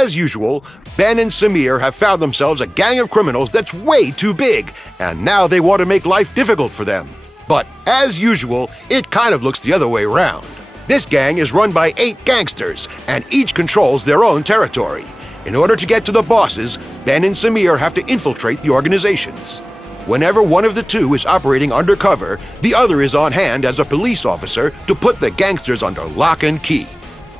As usual, Ben and Samir have found themselves a gang of criminals that's way too big, and now they want to make life difficult for them. But as usual, it kind of looks the other way around. This gang is run by 8 gangsters, and each controls their own territory. In order to get to the bosses, Ben and Samir have to infiltrate the organizations. Whenever one of the two is operating undercover, the other is on hand as a police officer to put the gangsters under lock and key.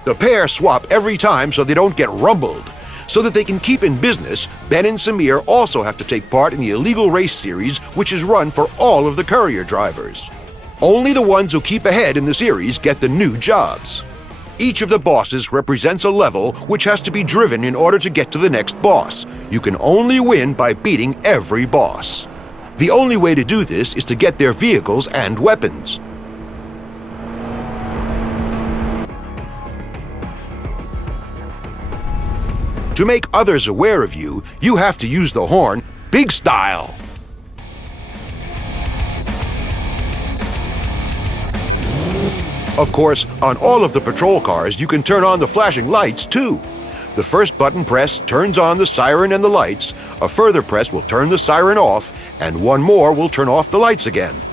The pair swap every time so they don't get rumbled. So that they can keep in business, Ben and Samir also have to take part in the illegal race series, which is run for all of the courier drivers. Only the ones who keep ahead in the series get the new jobs. Each of the bosses represents a level which has to be driven in order to get to the next boss. You can only win by beating every boss. The only way to do this is to get their vehicles and weapons. To make others aware of you, you have to use the horn big style. Of course, on all of the patrol cars, you can turn on the flashing lights too. The first button press turns on the siren and the lights, a further press will turn the siren off, and one more will turn off the lights again.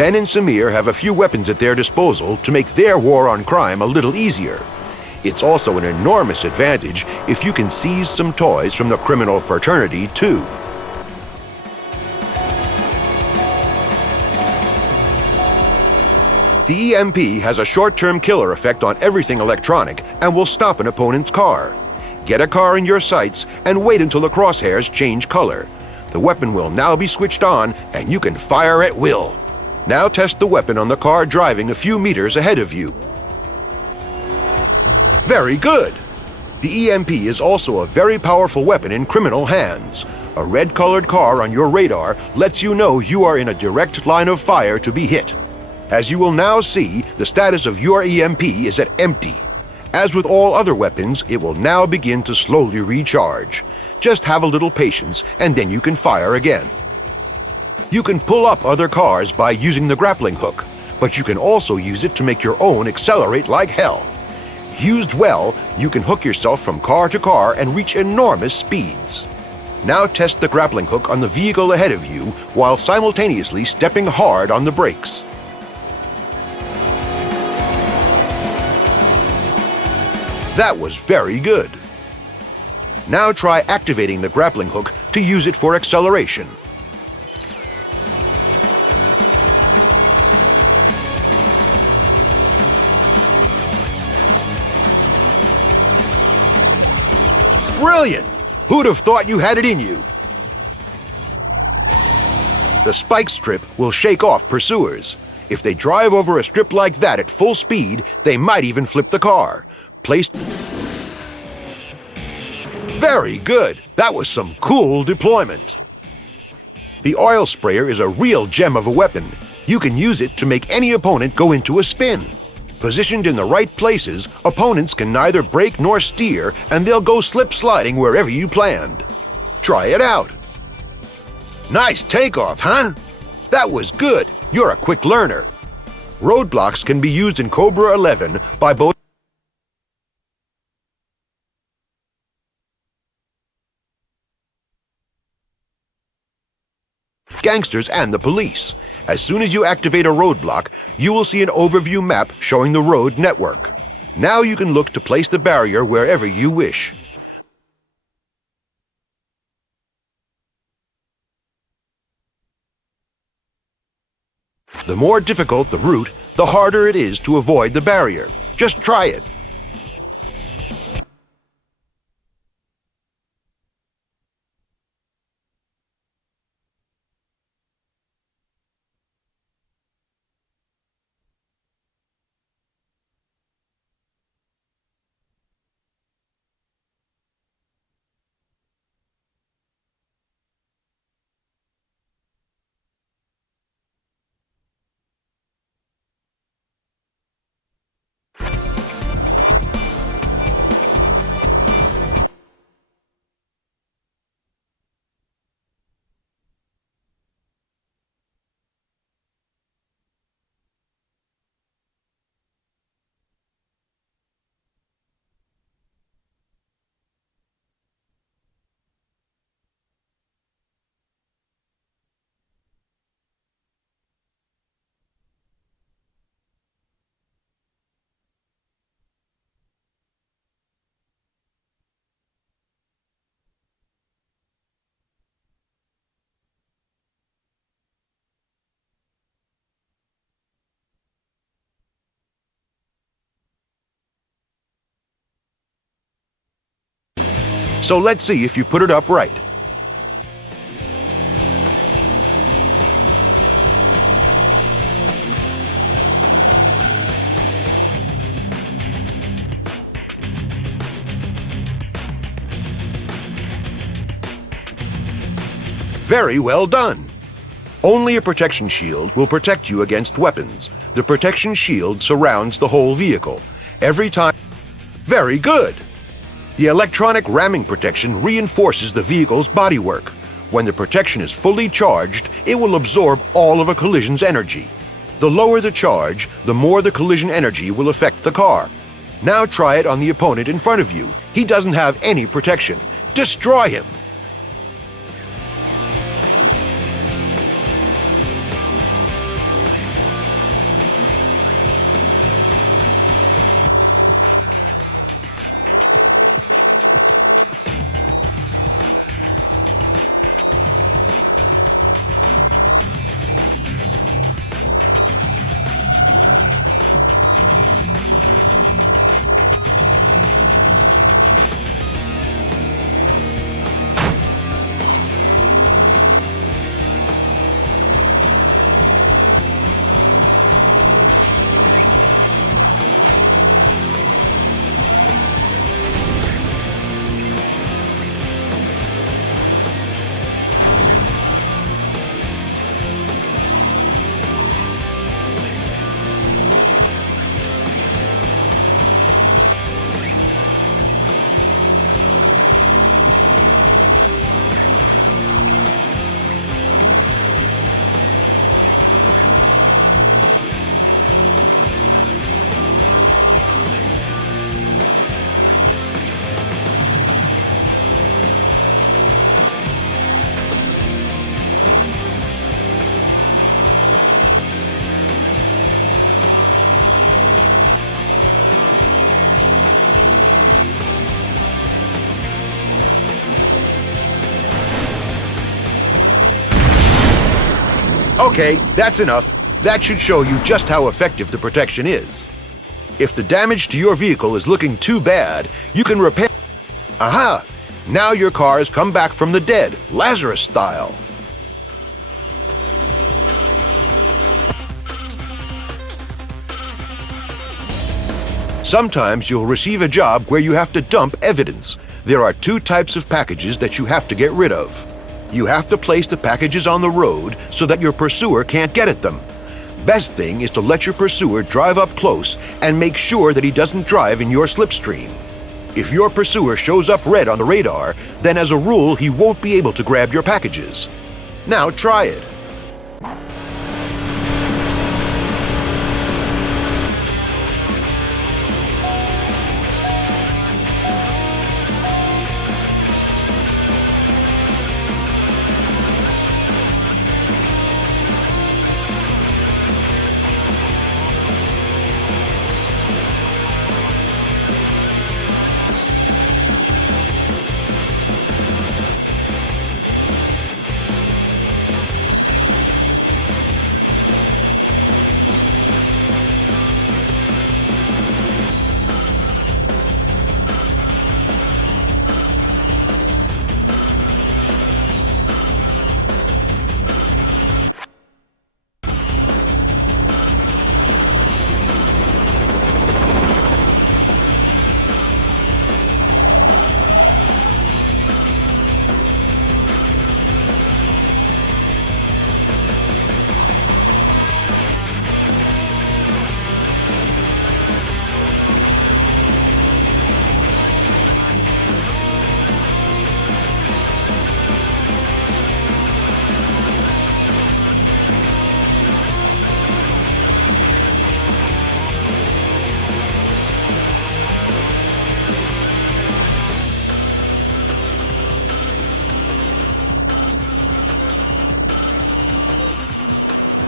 Ben and Samir have a few weapons at their disposal to make their war on crime a little easier. It's also an enormous advantage if you can seize some toys from the criminal fraternity, too. The EMP has a short-term killer effect on everything electronic and will stop an opponent's car. Get a car in your sights and wait until the crosshairs change color. The weapon will now be switched on and you can fire at will. Now test the weapon on the car driving a few meters ahead of you. Very good! The EMP is also a very powerful weapon in criminal hands. A red-colored car on your radar lets you know you are in a direct line of fire to be hit. As you will now see, the status of your EMP is at empty. As with all other weapons, it will now begin to slowly recharge. Just have a little patience and then you can fire again. You can pull up other cars by using the grappling hook, but you can also use it to make your own accelerate like hell. Used well, you can hook yourself from car to car and reach enormous speeds. Now test the grappling hook on the vehicle ahead of you while simultaneously stepping hard on the brakes. That was very good. Now try activating the grappling hook to use it for acceleration. Brilliant! Who'd have thought you had it in you? The spike strip will shake off pursuers. If they drive over a strip like that at full speed, they might even flip the car. Placed. Very good! That was some cool deployment. The oil sprayer is a real gem of a weapon. You can use it to make any opponent go into a spin. Positioned in the right places, opponents can neither brake nor steer, and they'll go slip-sliding wherever you planned. Try it out. Nice takeoff, huh? That was good. You're a quick learner. Roadblocks can be used in Cobra 11 by both gangsters and the police. As soon as you activate a roadblock, you will see an overview map showing the road network. Now you can look to place the barrier wherever you wish. The more difficult the route, the harder it is to avoid the barrier. Just try it. So let's see if you put it up right. Very well done. Only a protection shield will protect you against weapons. The protection shield surrounds the whole vehicle. Every time. Very good. The electronic ramming protection reinforces the vehicle's bodywork. When the protection is fully charged, it will absorb all of a collision's energy. The lower the charge, the more the collision energy will affect the car. Now try it on the opponent in front of you. He doesn't have any protection. Destroy him! That's enough. That should show you just how effective the protection is. If the damage to your vehicle is looking too bad, you can repair... Aha! Now your car has come back from the dead, Lazarus style. Sometimes you'll receive a job where you have to dump evidence. There are two types of packages that you have to get rid of. You have to place the packages on the road so that your pursuer can't get at them. Best thing is to let your pursuer drive up close and make sure that he doesn't drive in your slipstream. If your pursuer shows up red on the radar, then as a rule he won't be able to grab your packages. Now try it.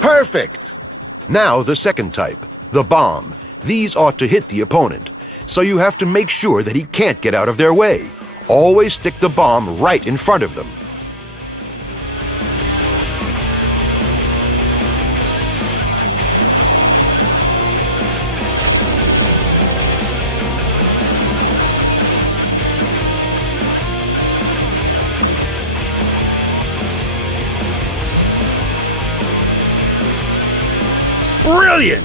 Perfect! Now the second type, the bomb. These ought to hit the opponent, so you have to make sure that he can't get out of their way. Always stick the bomb right in front of them. Brilliant!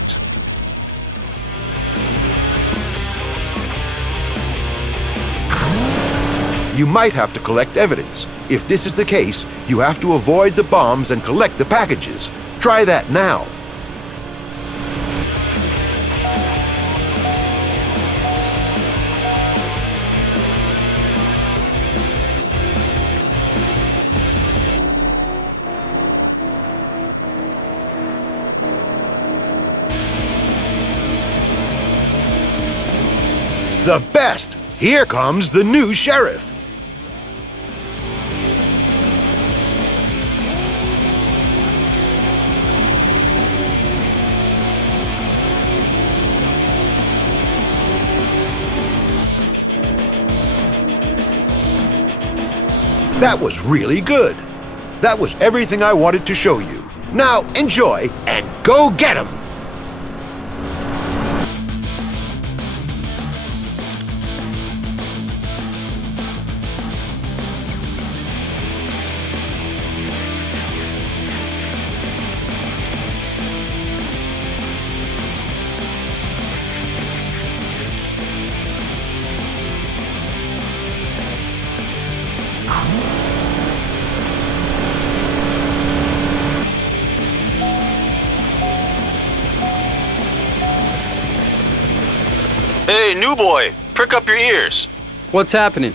You might have to collect evidence. If this is the case, you have to avoid the bombs and collect the packages. Try that now. The best! Here comes the new sheriff! That was really good. That was everything I wanted to show you. Now enjoy and go get 'em! Hey, new boy, prick up your ears. What's happening?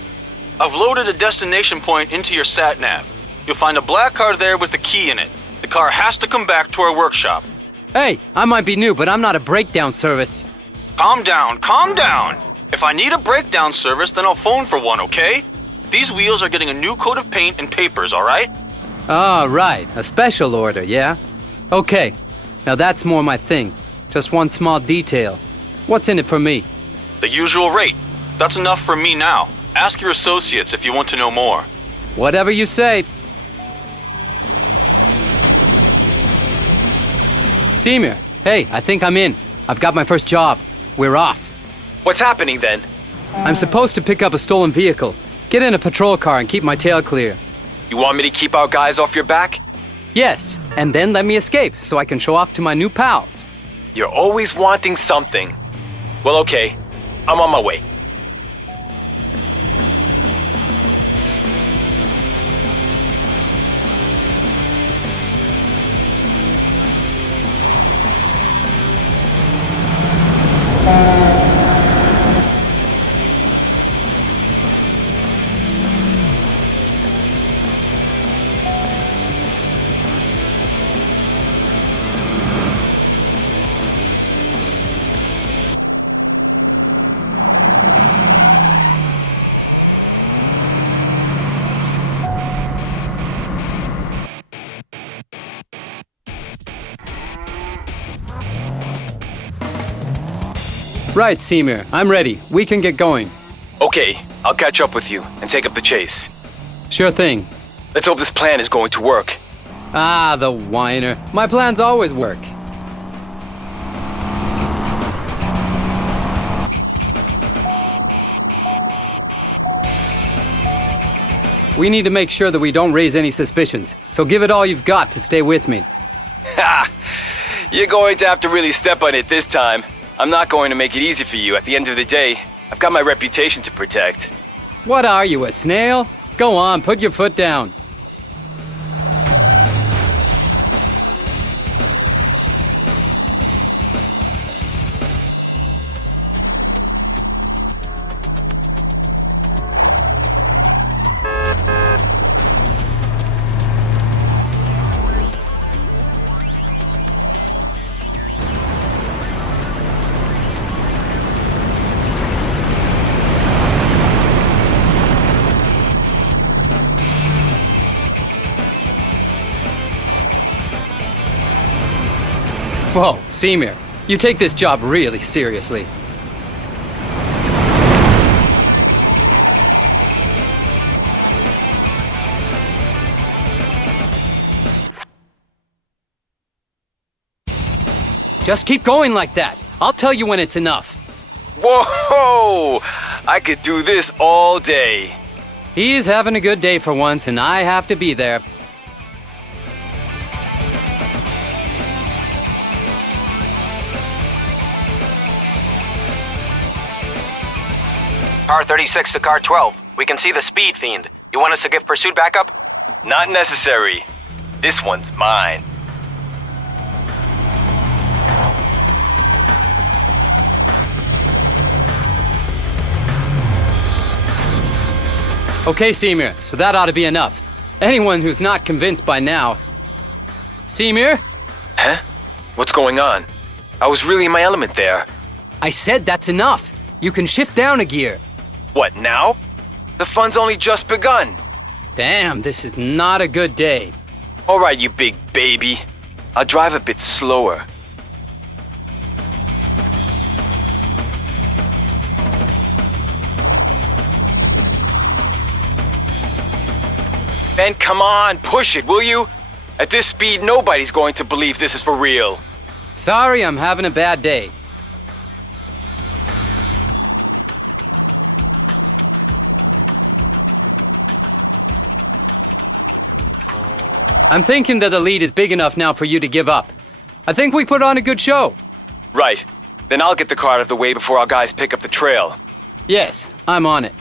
I've loaded a destination point into your sat-nav. You'll find a black car there with a key in it. The car has to come back to our workshop. Hey, I might be new, but I'm not a breakdown service. Calm down, calm down. If I need a breakdown service, then I'll phone for one, okay? These wheels are getting a new coat of paint and papers, all right? Ah, right. A special order, yeah? Okay. Now that's more my thing. Just one small detail. What's in it for me? The usual rate. That's enough for me now. Ask your associates if you want to know more. Whatever you say. Seymour, hey, I think I'm in. I've got my first job. We're off. What's happening then? I'm supposed to pick up a stolen vehicle, get in a patrol car and keep my tail clear. You want me to keep our guys off your back? Yes, and then let me escape so I can show off to my new pals. You're always wanting something. Well, okay. I'm on my way. Right, Seymour, I'm ready. We can get going. Okay, I'll catch up with you and take up the chase. Sure thing. Let's hope this plan is going to work. Ah, the whiner. My plans always work. We need to make sure that we don't raise any suspicions, so give it all you've got to stay with me. Ha! You're going to have to really step on it this time. I'm not going to make it easy for you. At the end of the day, I've got my reputation to protect. What are you, a snail? Go on, put your foot down. Whoa, Seymour, you take this job really seriously. Just keep going like that. I'll tell you when it's enough. Whoa! I could do this all day. He's having a good day for once, and I have to be there. Car 36 to car 12. We can see the speed fiend. You want us to give pursuit backup? Not necessary. This one's mine. Okay, Seymour, so that ought to be enough. Anyone who's not convinced by now. Seymour? Huh? What's going on? I was really in my element there. I said that's enough. You can shift down a gear. What, now? The fun's only just begun. Damn, this is not a good day. All right, you big baby. I'll drive a bit slower. Ben, come on, push it, will you? At this speed, nobody's going to believe this is for real. Sorry, I'm having a bad day. I'm thinking that the lead is big enough now for you to give up. I think we put on a good show. Right. Then I'll get the car out of the way before our guys pick up the trail. Yes, I'm on it.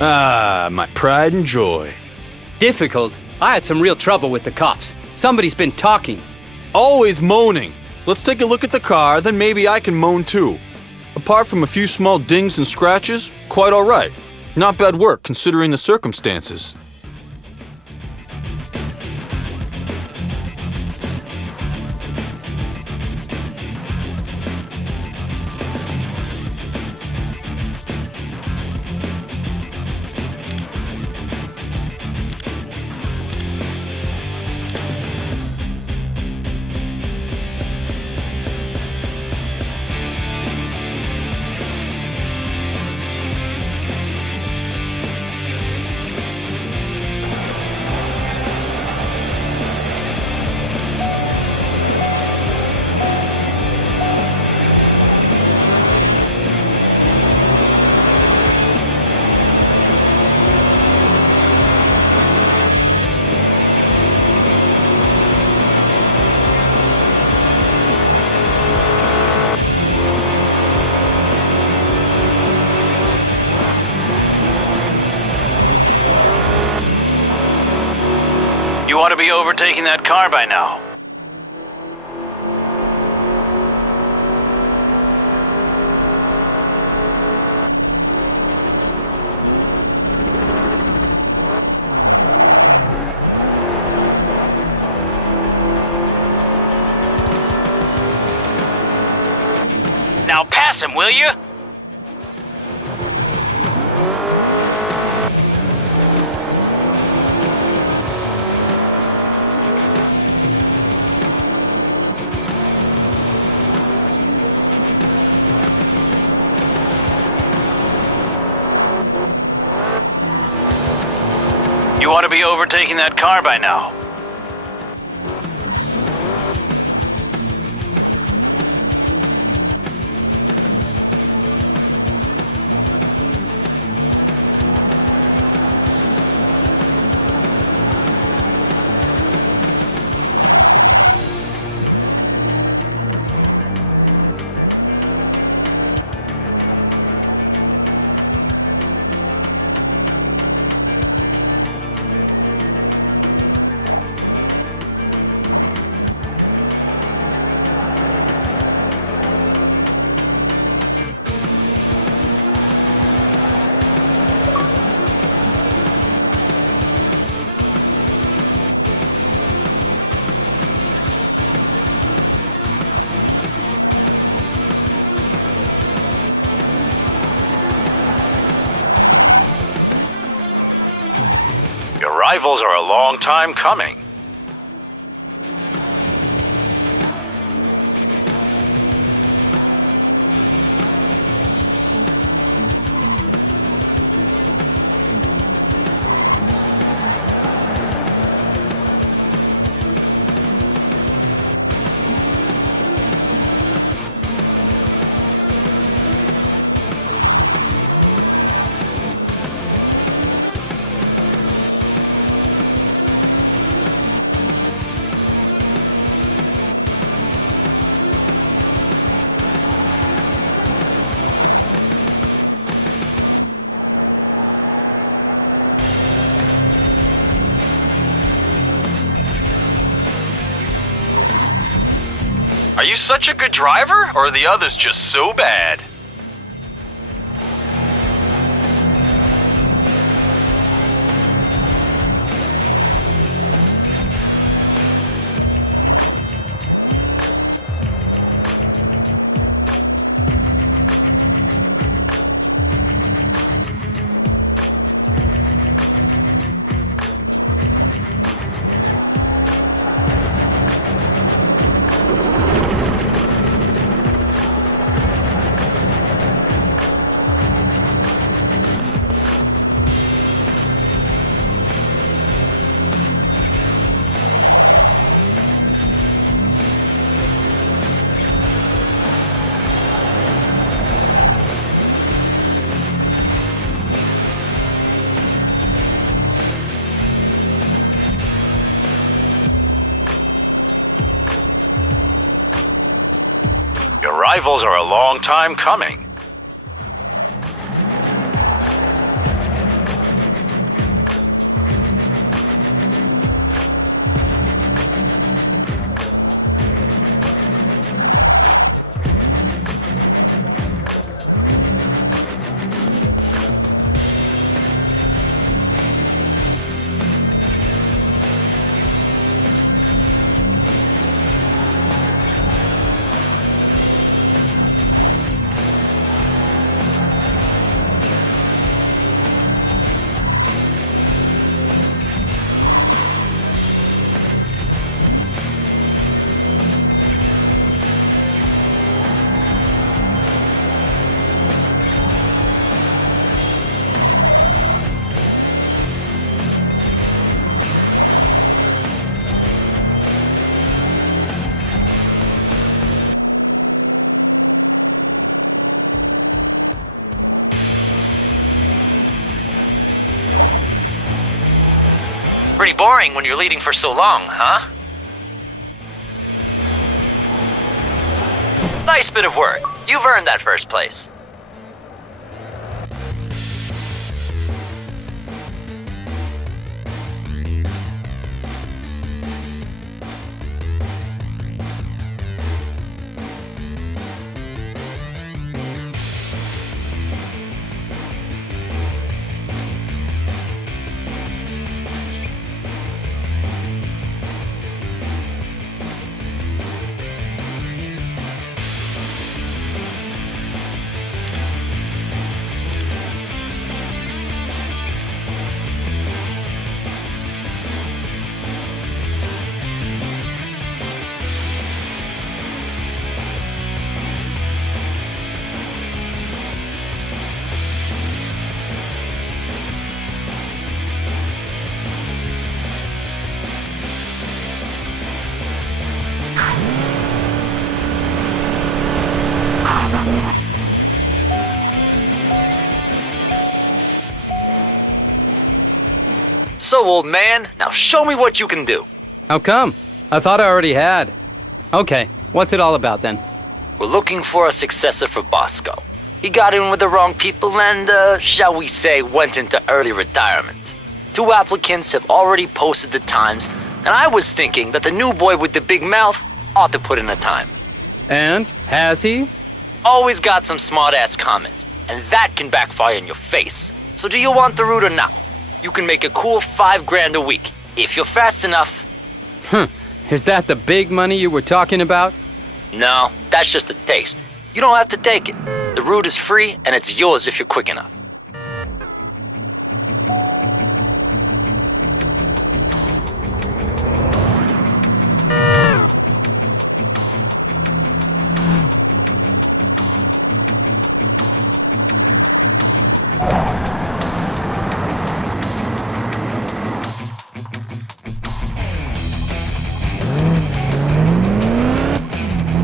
Ah, my pride and joy. Difficult? I had some real trouble with the cops. Somebody's been talking. Always moaning. Let's take a look at the car, then maybe I can moan too. Apart from a few small dings and scratches, quite all right. Not bad work considering the circumstances. You ought to be overtaking that car by now. Now pass him, will you? You ought to be overtaking that car by now. Rivals are a long time coming. Are you such a good driver, or are the others just so bad? Rivals are a long time coming. boring when you're leading for so long, huh? Nice bit of work. You've earned that first place. So, old man, now show me what you can do. How come? I thought I already had. Okay, what's it all about then? We're looking for a successor for Bosco. He got in with the wrong people and, shall we say, went into early retirement. 2 applicants have already posted the times, and I was thinking that the new boy with the big mouth ought to put in the time. And? Has he? Always got some smart-ass comment, and that can backfire in your face. So do you want the route or not? You can make a cool $5 grand a week, if you're fast enough. Is that the big money you were talking about? No, that's just a taste. You don't have to take it. The route is free, and it's yours if you're quick enough.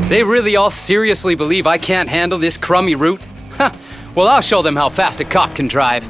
They really all seriously believe I can't handle this crummy route? Huh. Well, I'll show them how fast a cop can drive.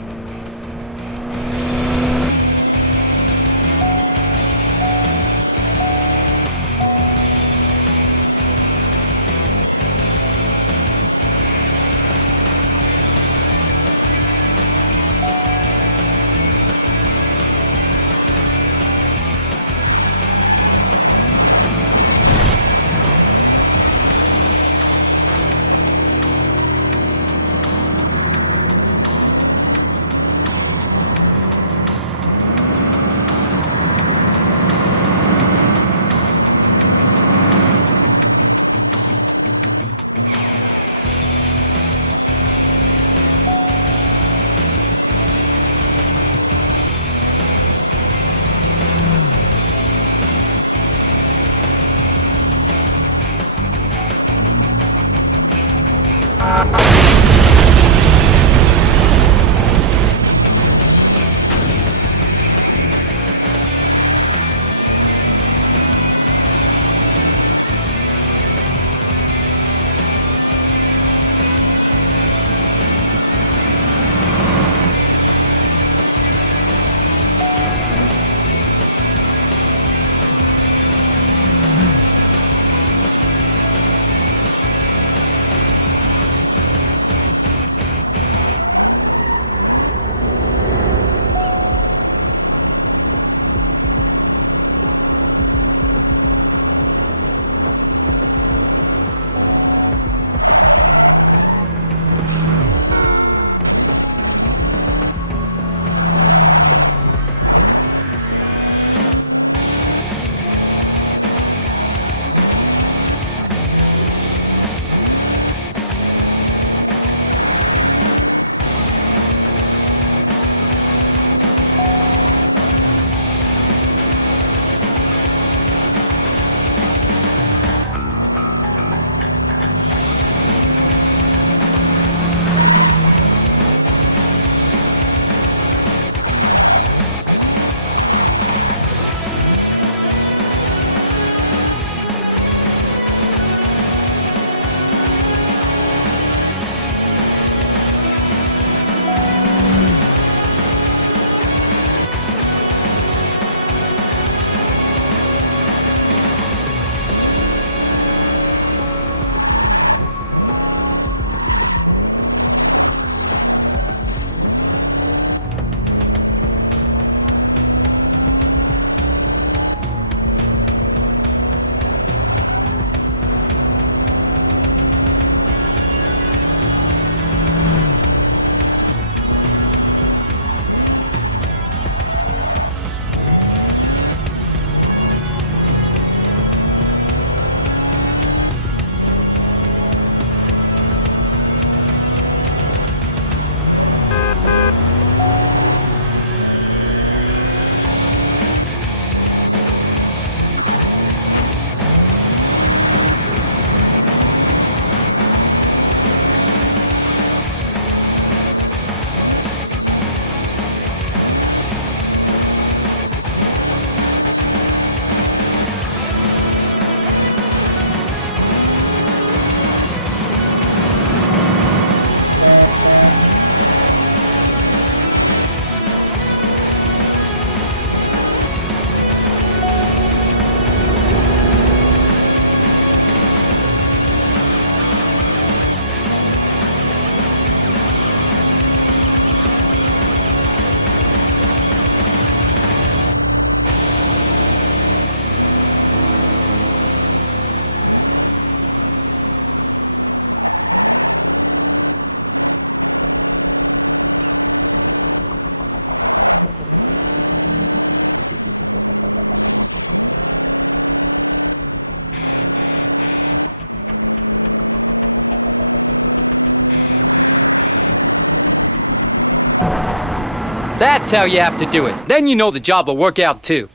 That's how you have to do it. Then you know the job will work out too.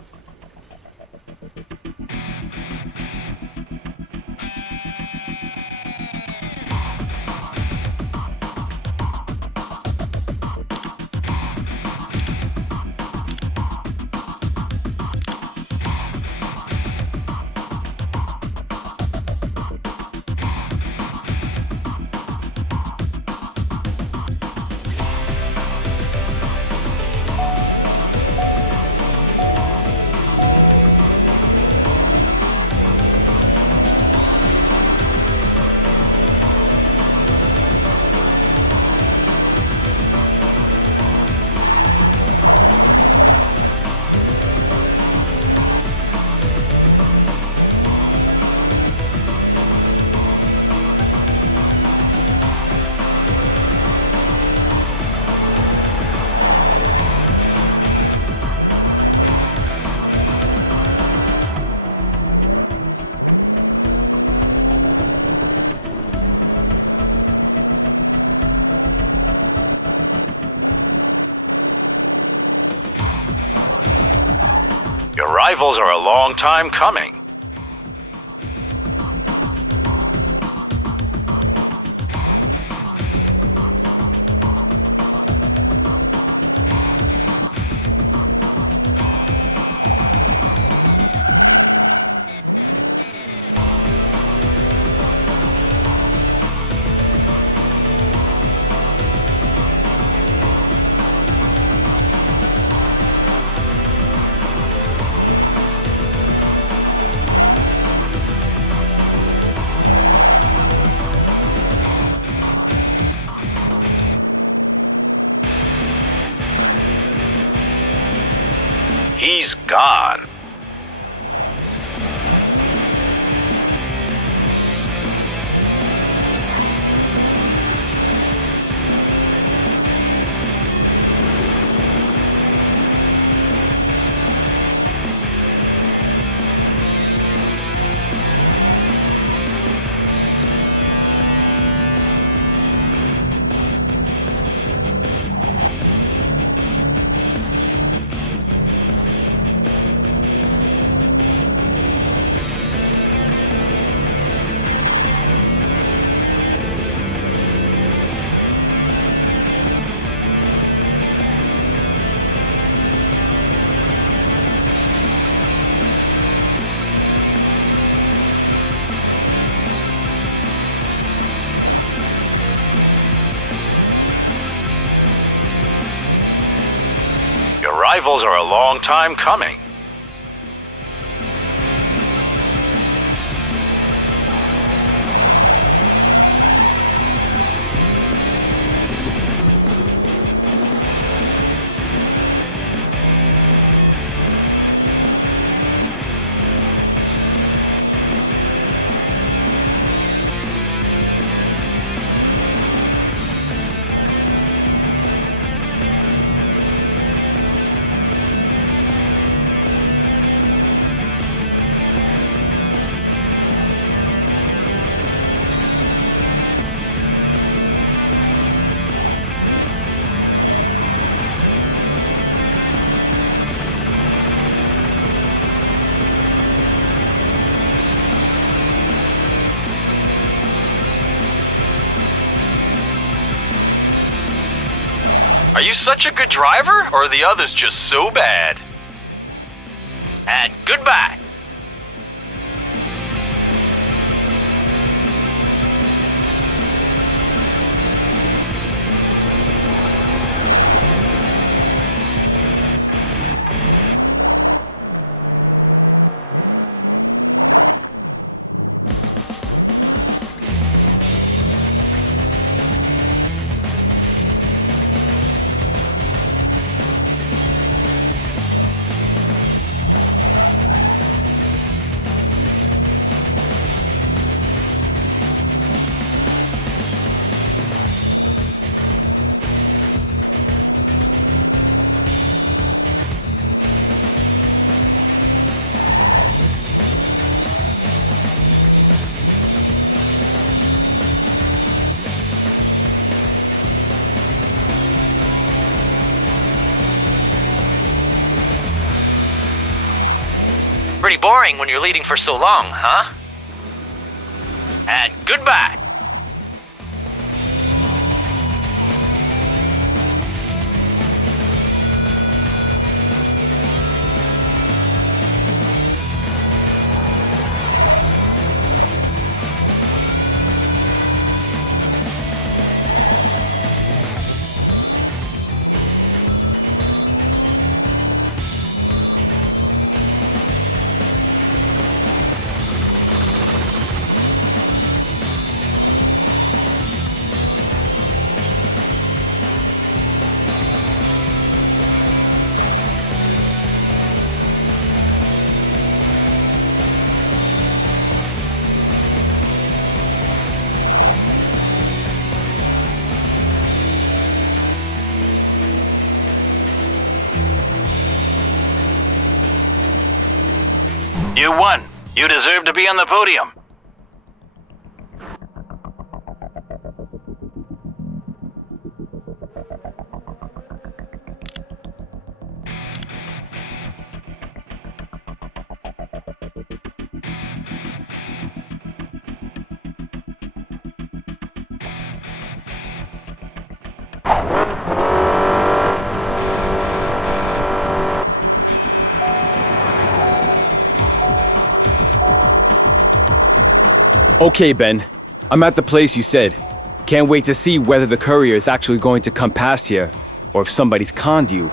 Rivals are a long time coming. He's gone. Rivals are a long time coming. Are you such a good driver, or are the others just so bad? And goodbye. boring when you're leading for so long, huh? And goodbye. You won. You deserve to be on the podium. Okay, Ben. I'm at the place you said. Can't wait to see whether the courier is actually going to come past here, or if somebody's conned you.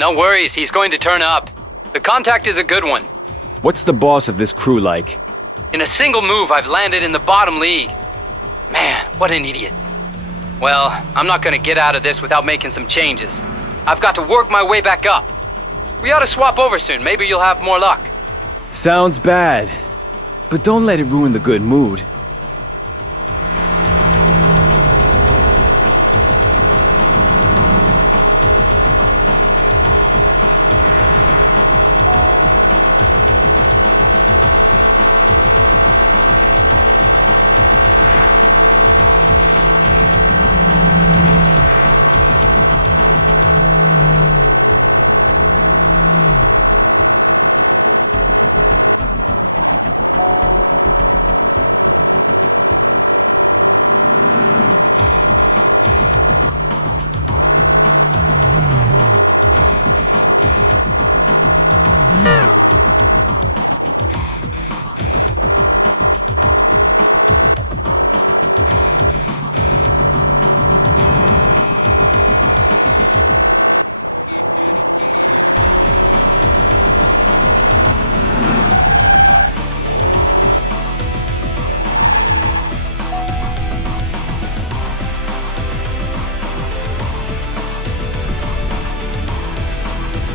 No worries, he's going to turn up. The contact is a good one. What's the boss of this crew like? In a single move, I've landed in the bottom league. Man, what an idiot. Well, I'm not gonna get out of this without making some changes. I've got to work my way back up. We ought to swap over soon. Maybe you'll have more luck. Sounds bad, but don't let it ruin the good mood.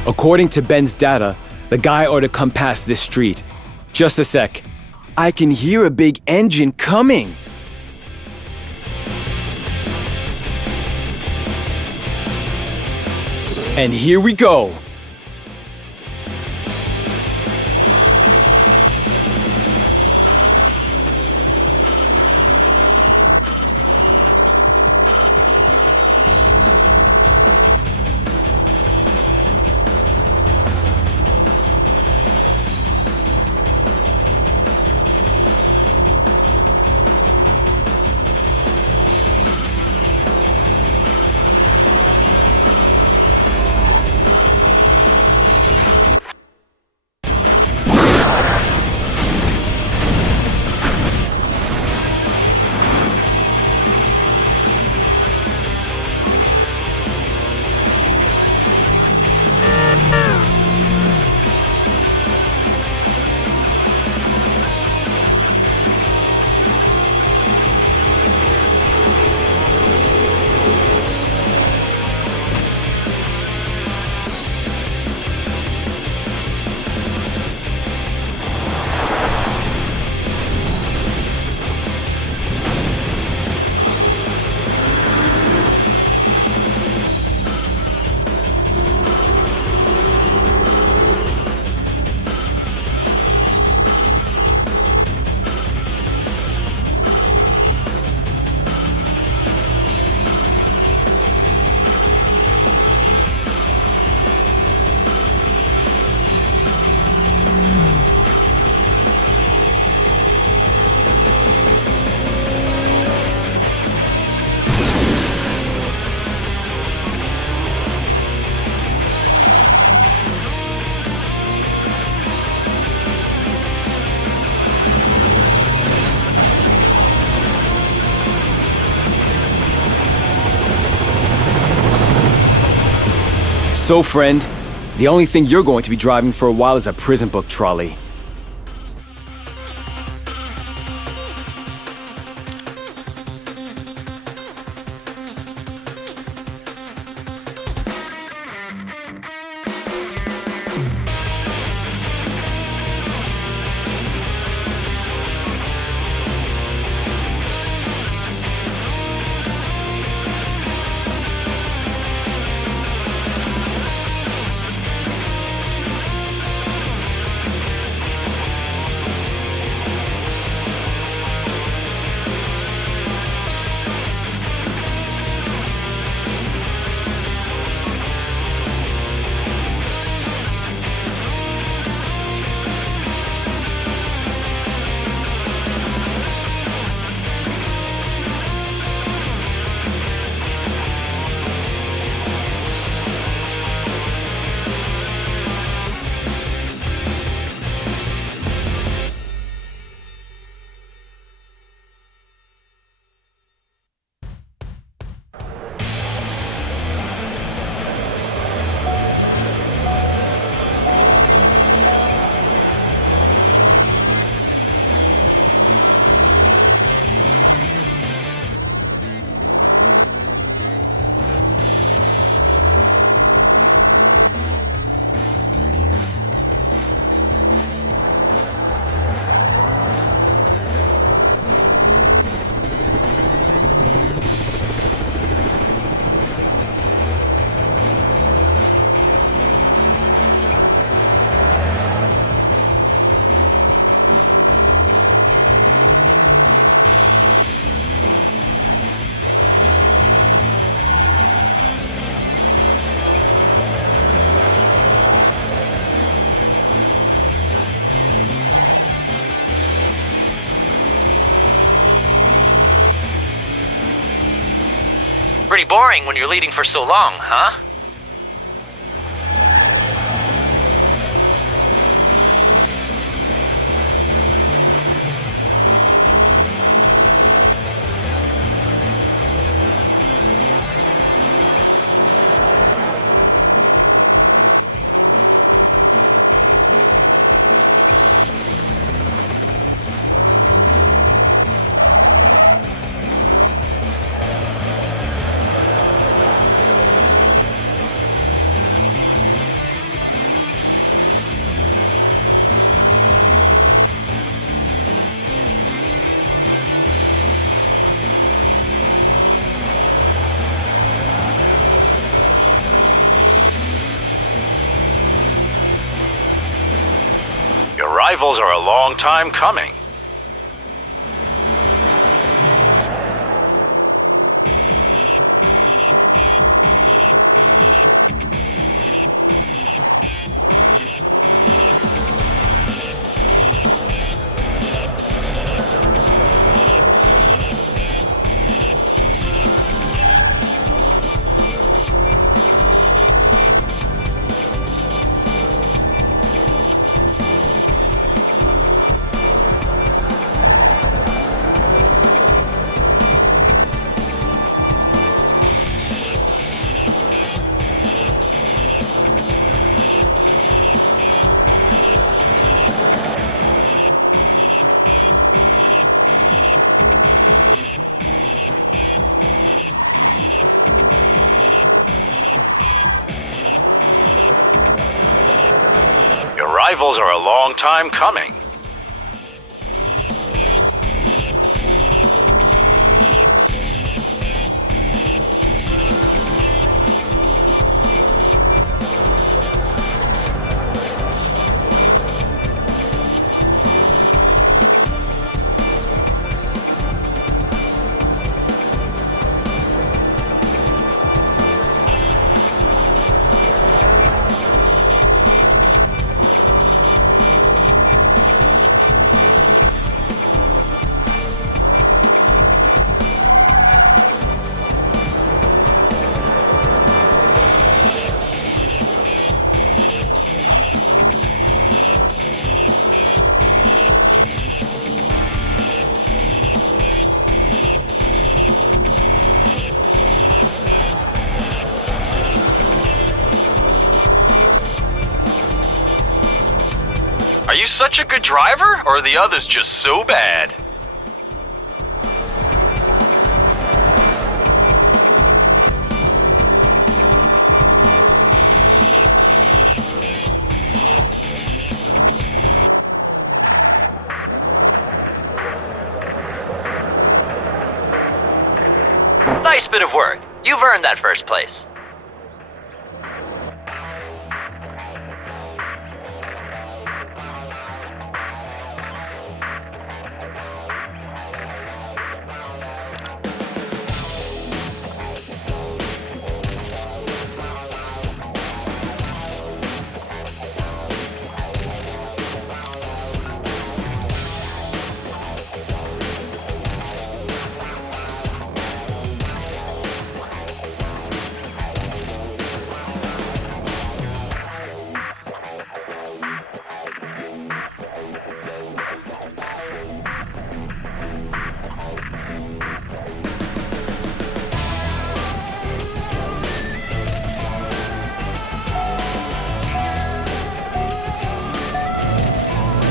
According to Ben's data, the guy ought to come past this street. Just a sec. I can hear a big engine coming! And here we go! So, friend, the only thing you're going to be driving for a while is a prison book trolley. Boring when you're leading for so long, huh? Rivals are a long time coming. Rivals are a long time coming. such a good driver, or are the others just so bad? Nice bit of work. You've earned that first place.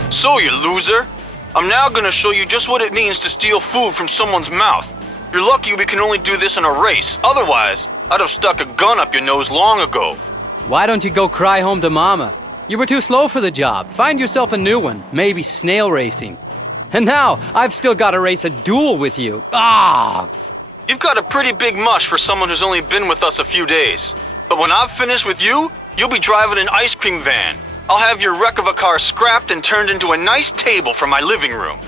So, you loser, I'm now gonna show you just what it means to steal food from someone's mouth. You're lucky we can only do this in a race. Otherwise, I'd have stuck a gun up your nose long ago. Why don't you go cry home to Mama? You were too slow for the job. Find yourself a new one, maybe snail racing. And now, I've still got to race a duel with you. Ah! You've got a pretty big mush for someone who's only been with us a few days. But when I'm finished with you, you'll be driving an ice cream van. I'll have your wreck of a car scrapped and turned into a nice table for my living room.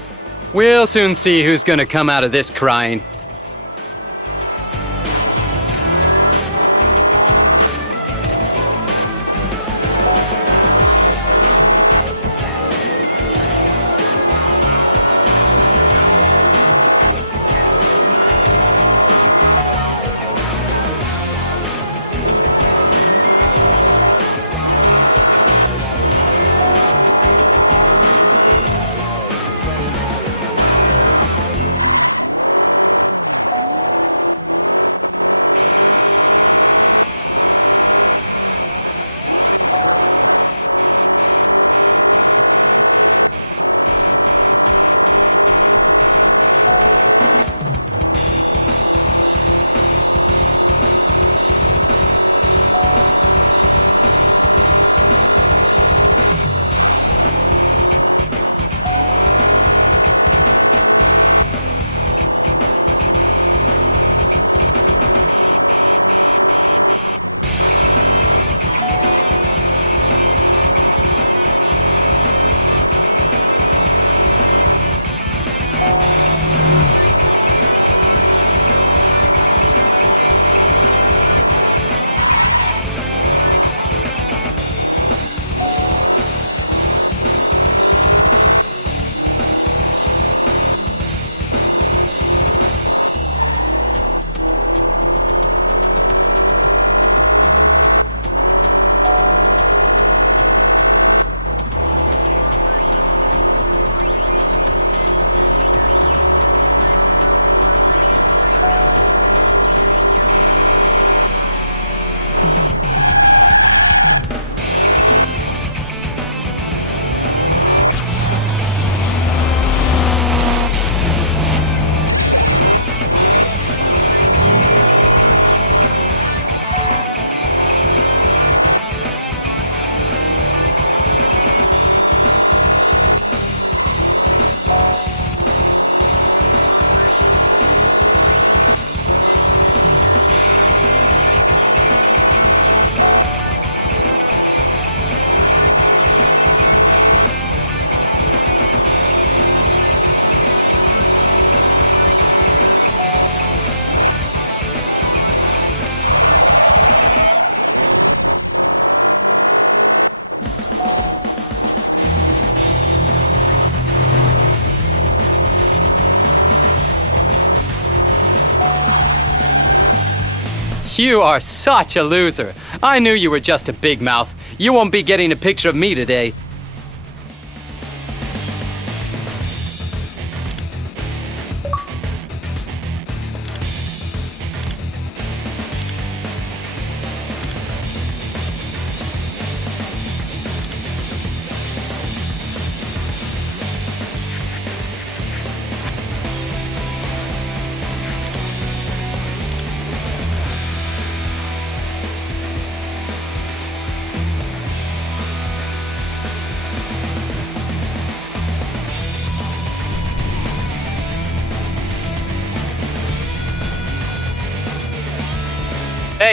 We'll soon see who's gonna come out of this crying. You are such a loser. I knew you were just a big mouth. You won't be getting a picture of me today.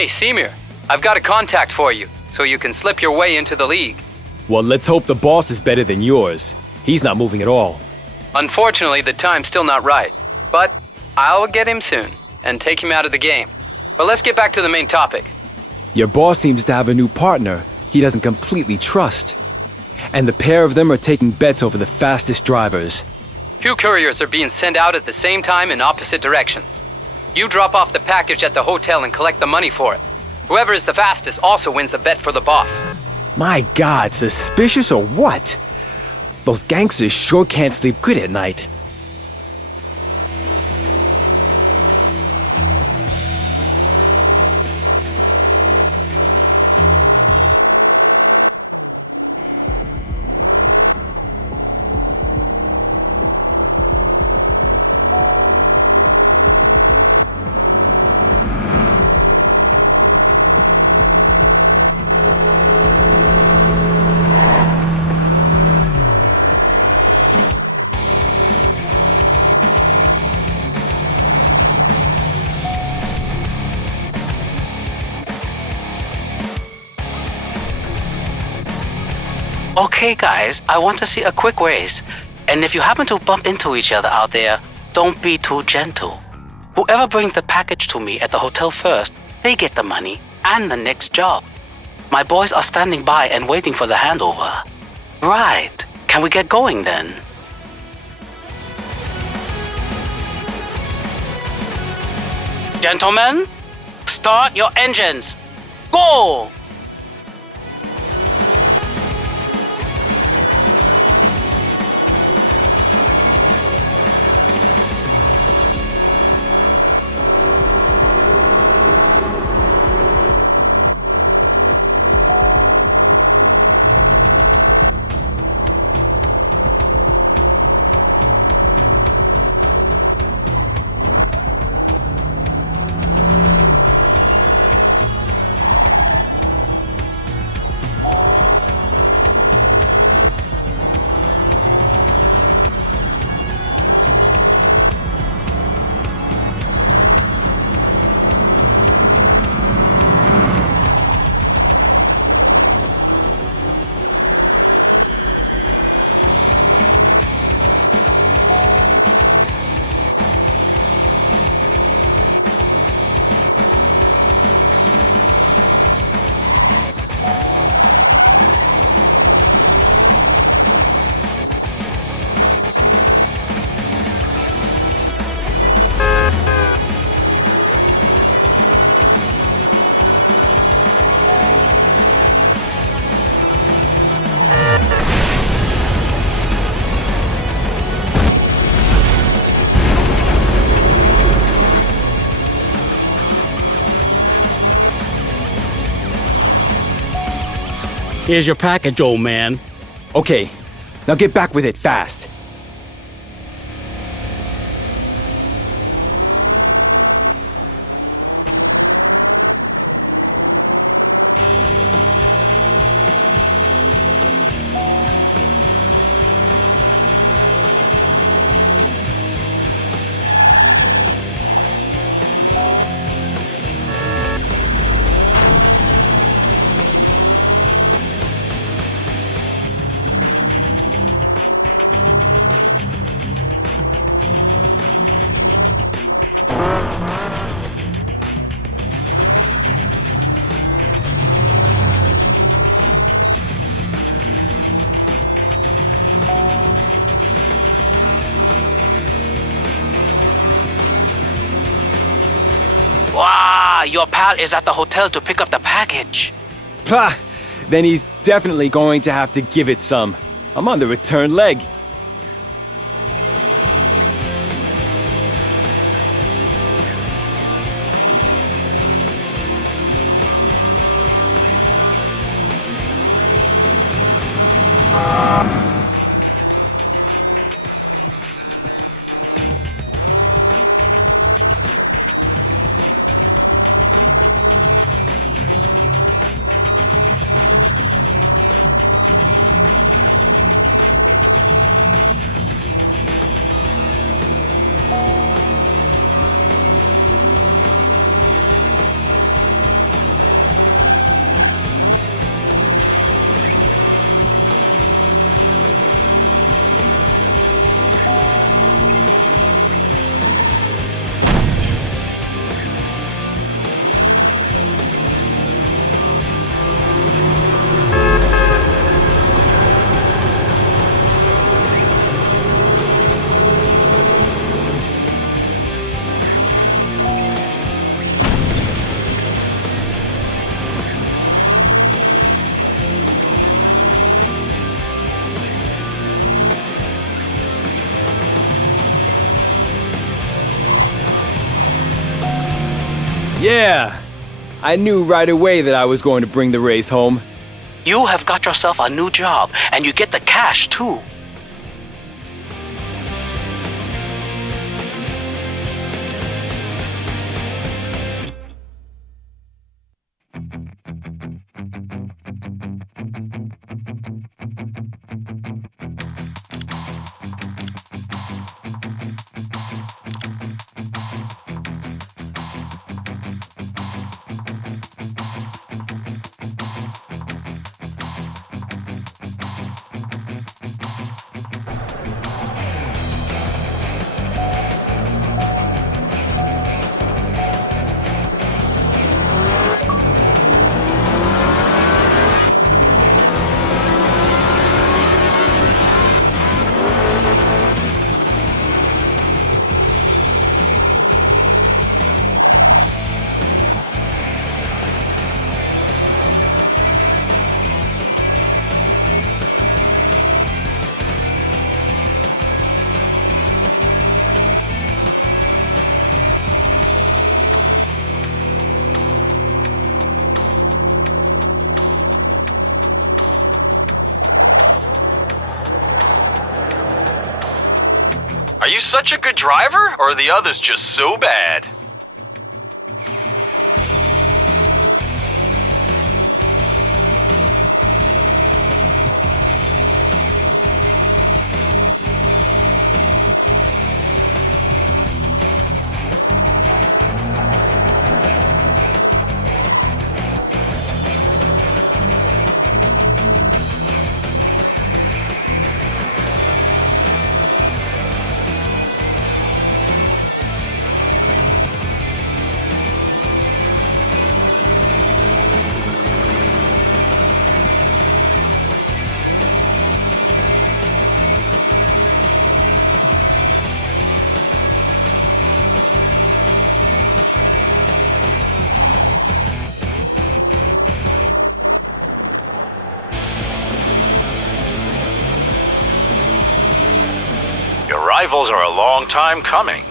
Hey, Semir, I've got a contact for you, so you can slip your way into the league. Well, let's hope the boss is better than yours. He's not moving at all. Unfortunately, the time's still not right, but I'll get him soon and take him out of the game. But let's get back to the main topic. Your boss seems to have a new partner he doesn't completely trust. And the pair of them are taking bets over the fastest drivers. Two couriers are being sent out at the same time in opposite directions. You drop off the package at the hotel and collect the money for it. Whoever is the fastest also wins the bet for the boss. My God, suspicious or what? Those gangsters sure can't sleep good at night. Okay guys, I want to see a quick race. And if you happen to bump into each other out there, don't be too gentle. Whoever brings the package to me at the hotel first, they get the money and the next job. My boys are standing by and waiting for the handover. Right, can we get going then? Gentlemen, start your engines. Go! Here's your package, old man. Okay, now get back with it fast. Your pal is at the hotel to pick up the package. Pah! Then he's definitely going to have to give it some. I'm on the return leg. I knew right away that I was going to bring the race home. You have got yourself a new job, and you get the cash, too. Are you such a good driver, or are the others just so bad? Rivals are a long time coming.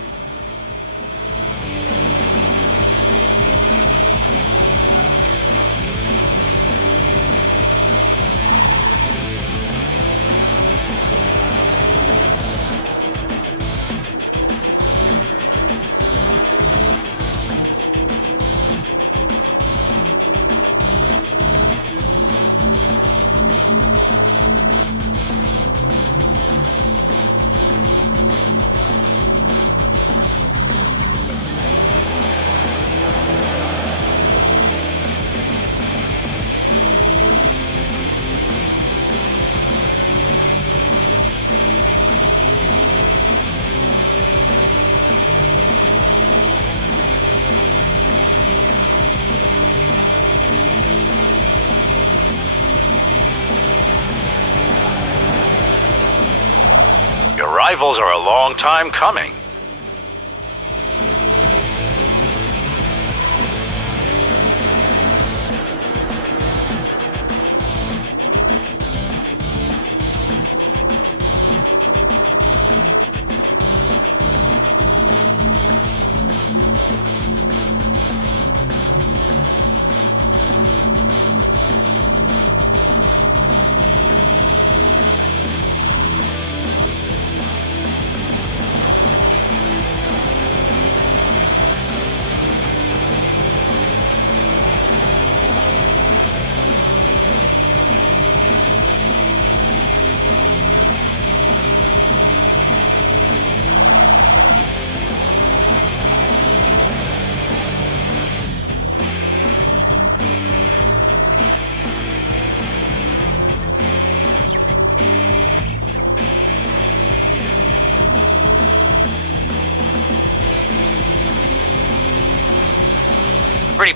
Rivals are a long time coming.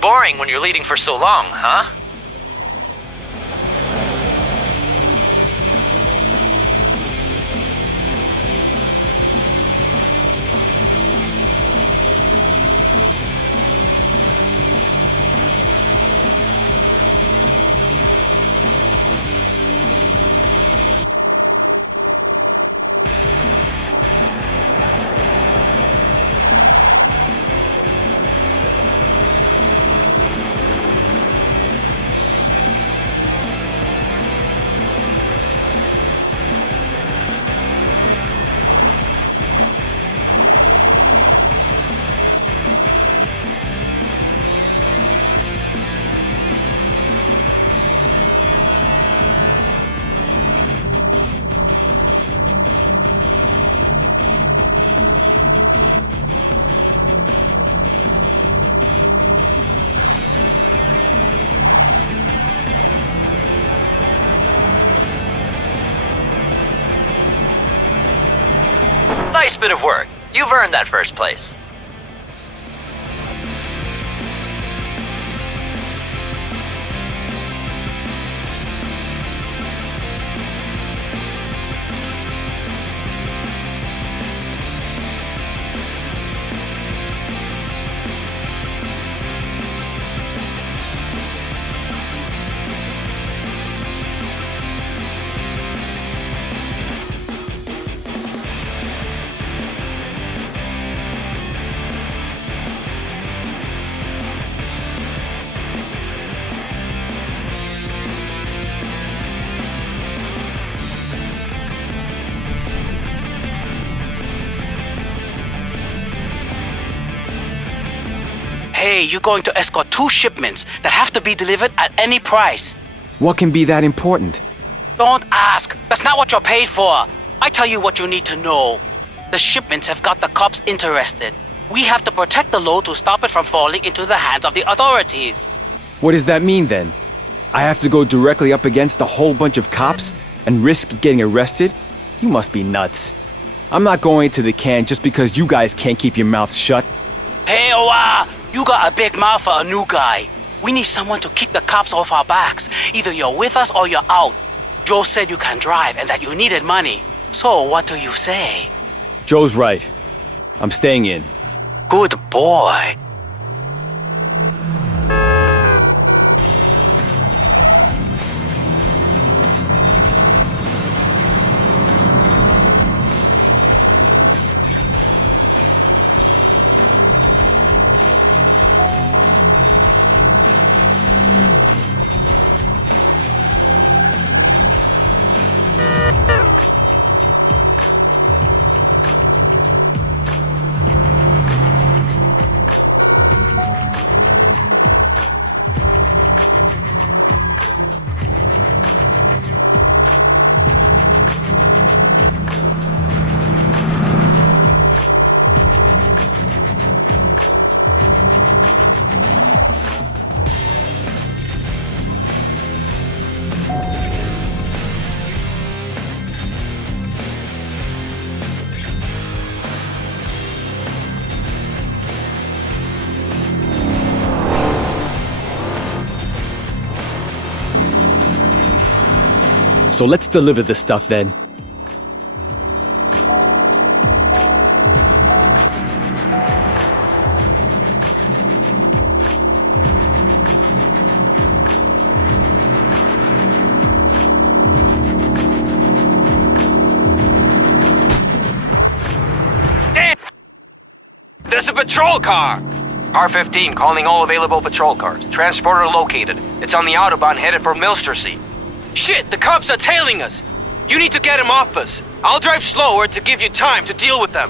Boring when you're leading for so long, huh? that first place. Hey, you're going to escort 2 shipments that have to be delivered at any price. What can be that important? Don't ask. That's not what you're paid for. I tell you what you need to know. The shipments have got the cops interested. We have to protect the load to stop it from falling into the hands of the authorities. What does that mean then? I have to go directly up against a whole bunch of cops and risk getting arrested? You must be nuts. I'm not going to the can just because you guys can't keep your mouths shut. Hey, you got a big mouth for a new guy. We need someone to keep the cops off our backs. Either you're with us or you're out. Joe said you can drive and that you needed money. So what do you say? Joe's right. I'm staying in. Good boy. So let's deliver the stuff then. There's a patrol car! R-15 calling all available patrol cars. Transporter located. It's on the Autobahn headed for Milstersee. Shit, the cops are tailing us! You need to get him off us. I'll drive slower to give you time to deal with them.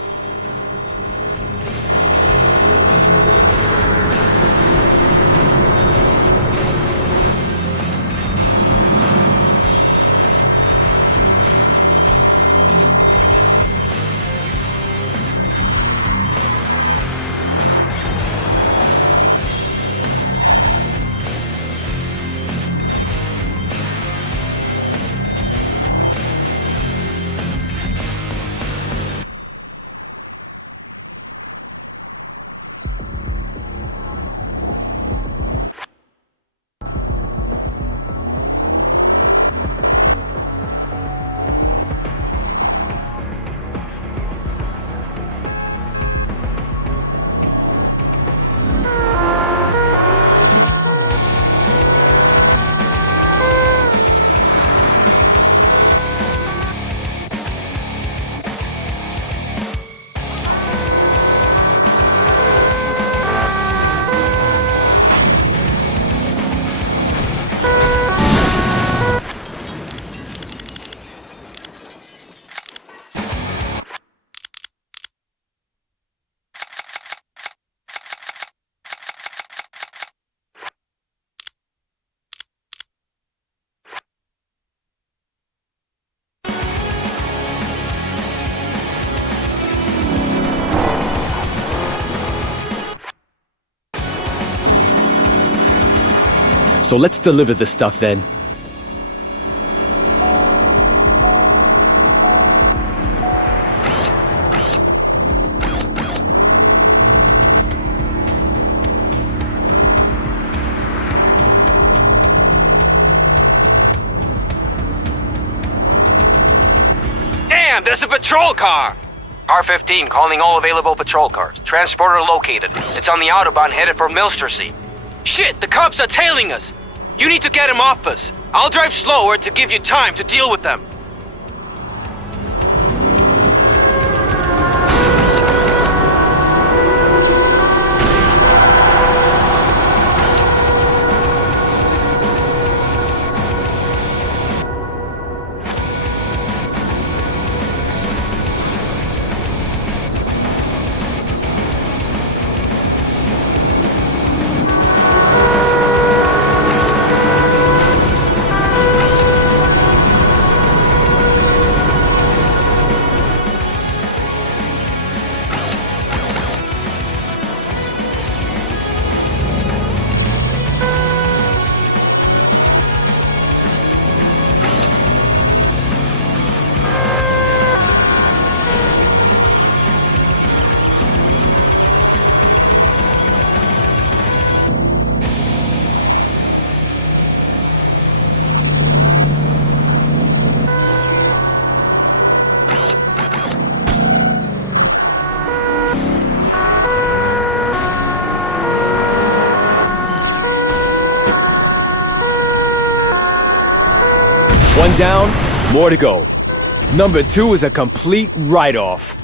So let's deliver the stuff then. car. Car 15 calling all available patrol cars. Transporter located. It's on the Autobahn headed for Milstersee. Shit, the cops are tailing us. You need to get him off us. I'll drive slower to give you time to deal with them. Down, more to go. Number 2 is a complete write-off.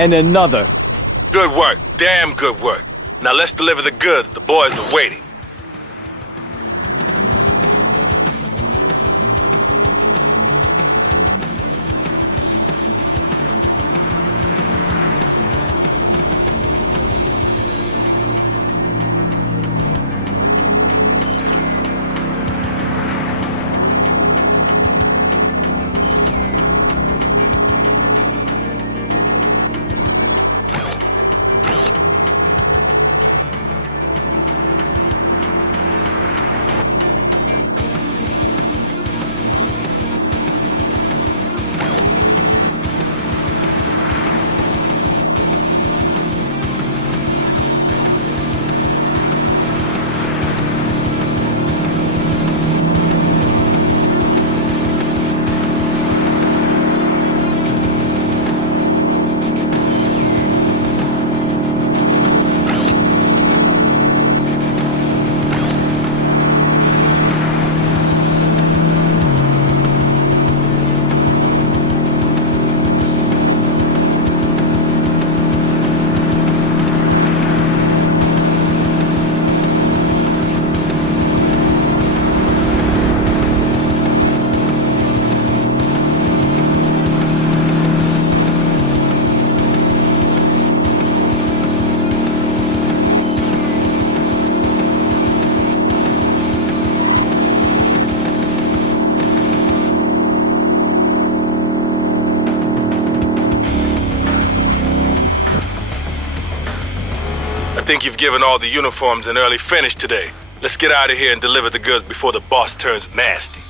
And another. Good work. Damn good work. Now let's deliver the goods. The boys are waiting. I think you've given all the uniforms an early finish today. Let's get out of here and deliver the goods before the boss turns nasty.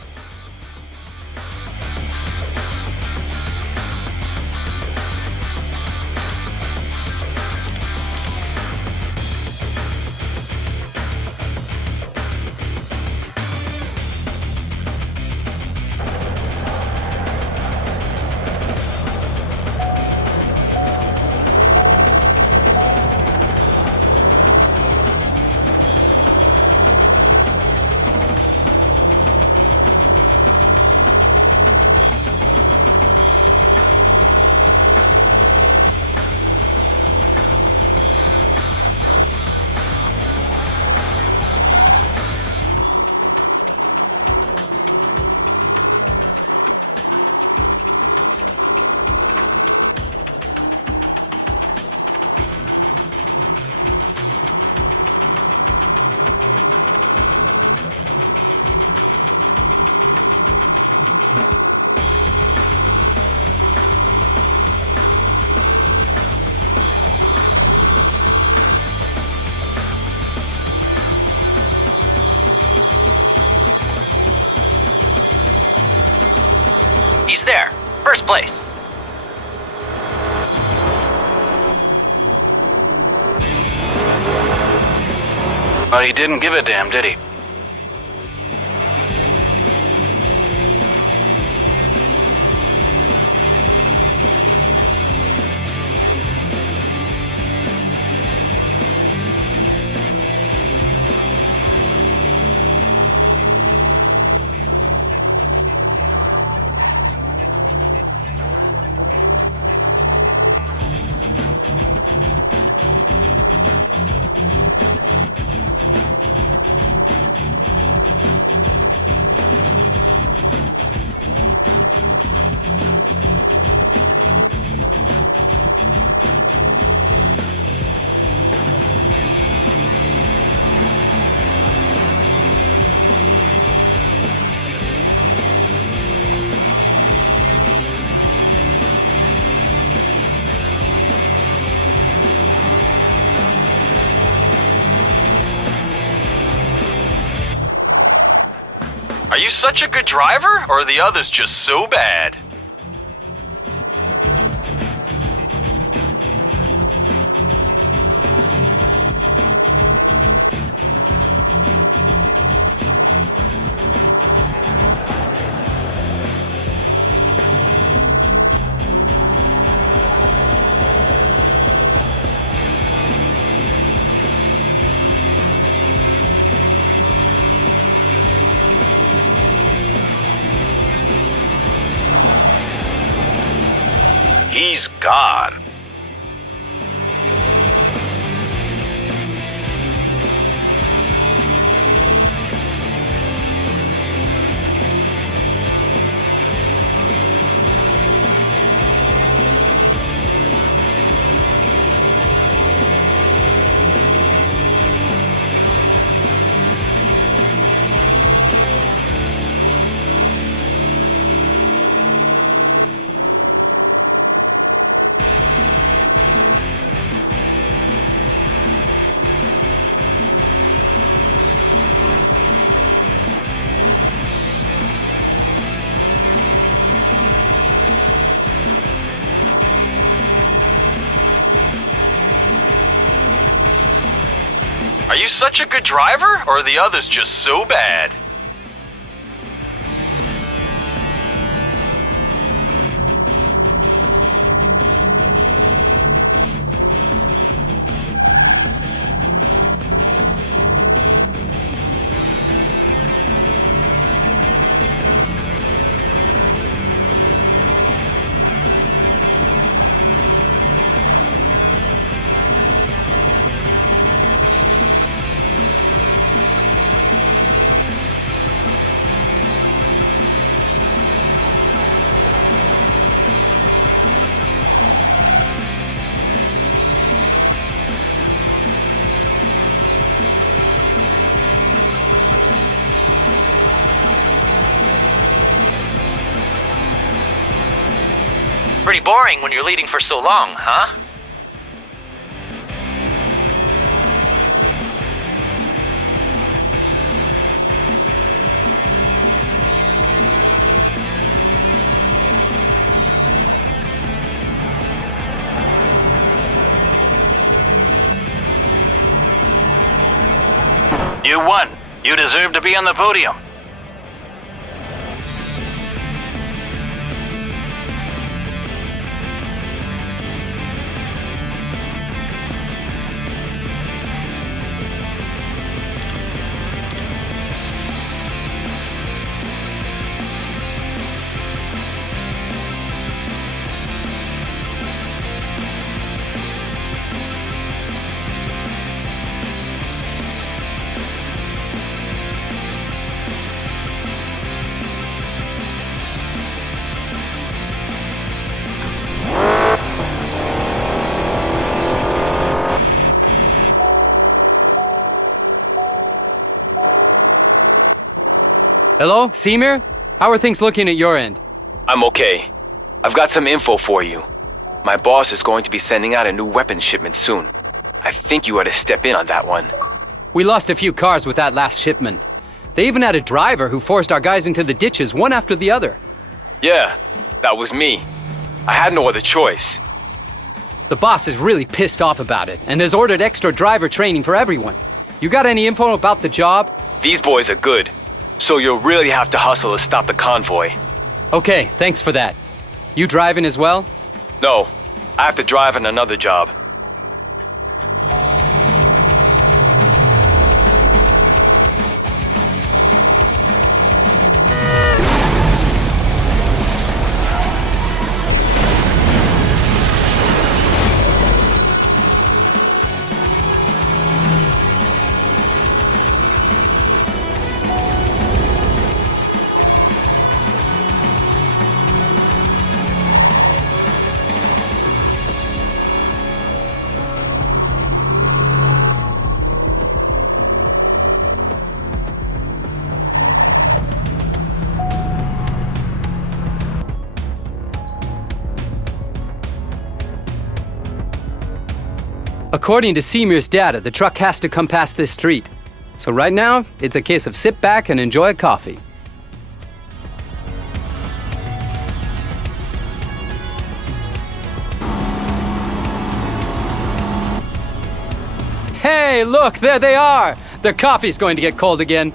But he didn't give a damn, did he? Such a good driver, or are the others just so bad? Such a good driver, or are the others just so bad? When you're leading for so long, huh? You won. You deserve to be on the podium. Hello, Semir? How are things looking at your end? I'm okay. I've got some info for you. My boss is going to be sending out a new weapon shipment soon. I think you ought to step in on that one. We lost a few cars with that last shipment. They even had a driver who forced our guys into the ditches one after the other. Yeah, that was me. I had no other choice. The boss is really pissed off about it and has ordered extra driver training for everyone. You got any info about the job? These boys are good, so you'll really have to hustle to stop the convoy. Okay, thanks for that. You driving as well? No, I have to drive on another job. According to Semir's data, the truck has to come past this street. So right now, it's a case of sit back and enjoy a coffee. Hey, look, there they are! The coffee's going to get cold again.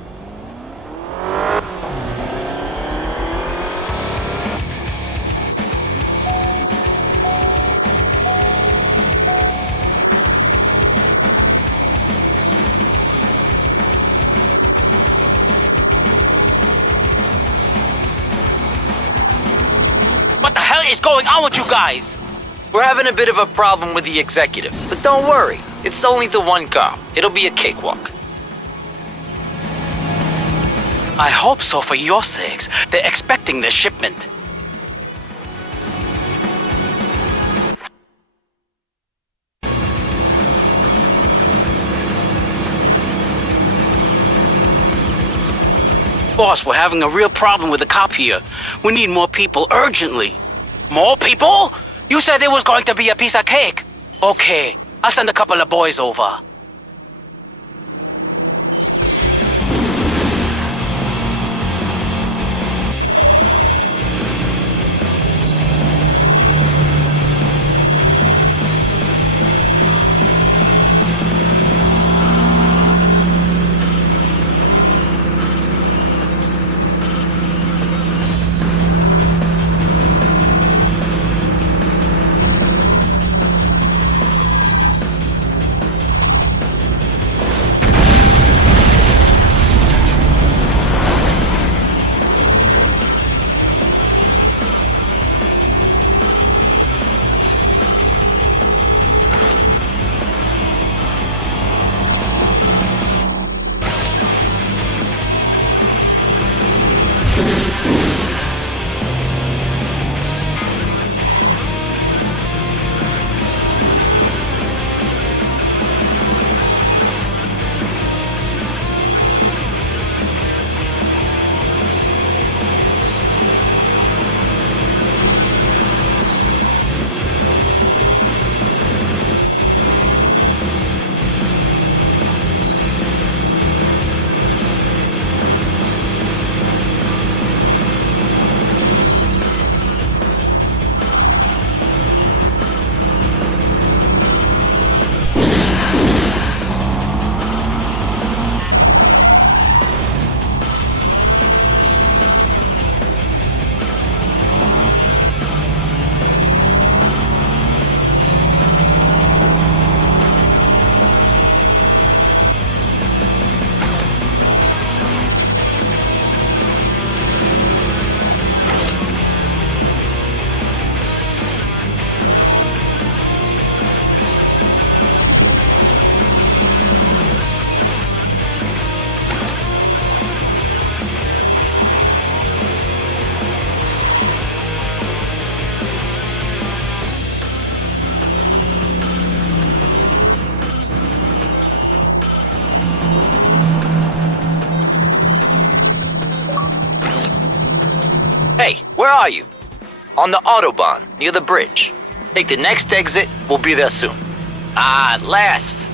You guys, we're having a bit of a problem with the executive, but don't worry, it's only the one car. It'll be a cakewalk. I hope so for your sakes. They're expecting the shipment. Boss, we're having a real problem with the cop here. We need more people urgently. More people? You said there was going to be a piece of cake. Okay, I'll send a couple of boys over. are you? On the Autobahn, near the bridge. Take the next exit, we'll be there soon. Ah, at last!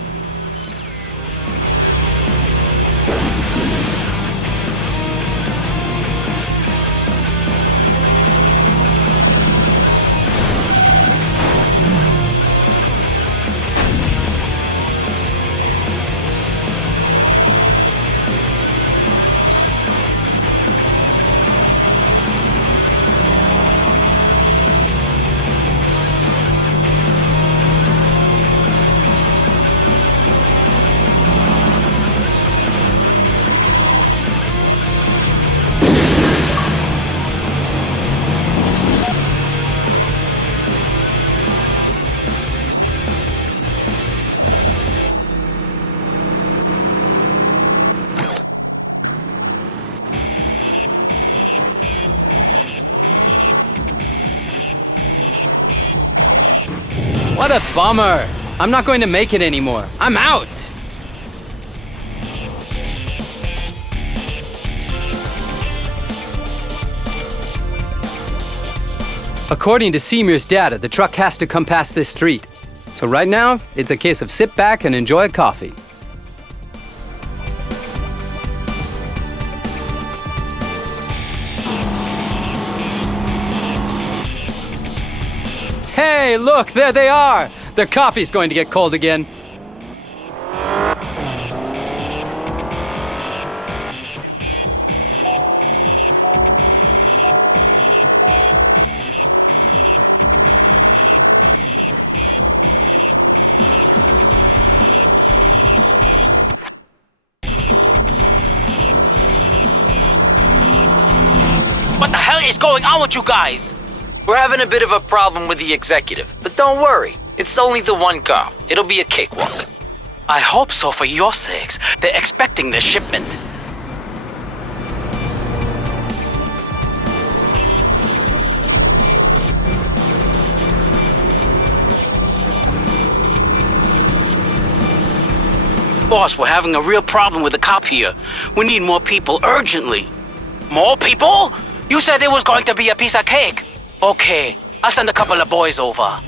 What a bummer. I'm not going to make it anymore. I'm out. According to Semir's data, the truck has to come past this street. So right now, it's a case of sit back and enjoy a coffee. Hey, look, there they are! The coffee's going to get cold again. What the hell is going on with you guys? We're having a bit of a problem with the executive, but don't worry. It's only the one car. It'll be a cakewalk. I hope so for your sakes. They're expecting the shipment. Boss, we're having a real problem with the cop here. We need more people urgently. More people? You said it was going to be a piece of cake. Okay, I'll send a couple of boys over.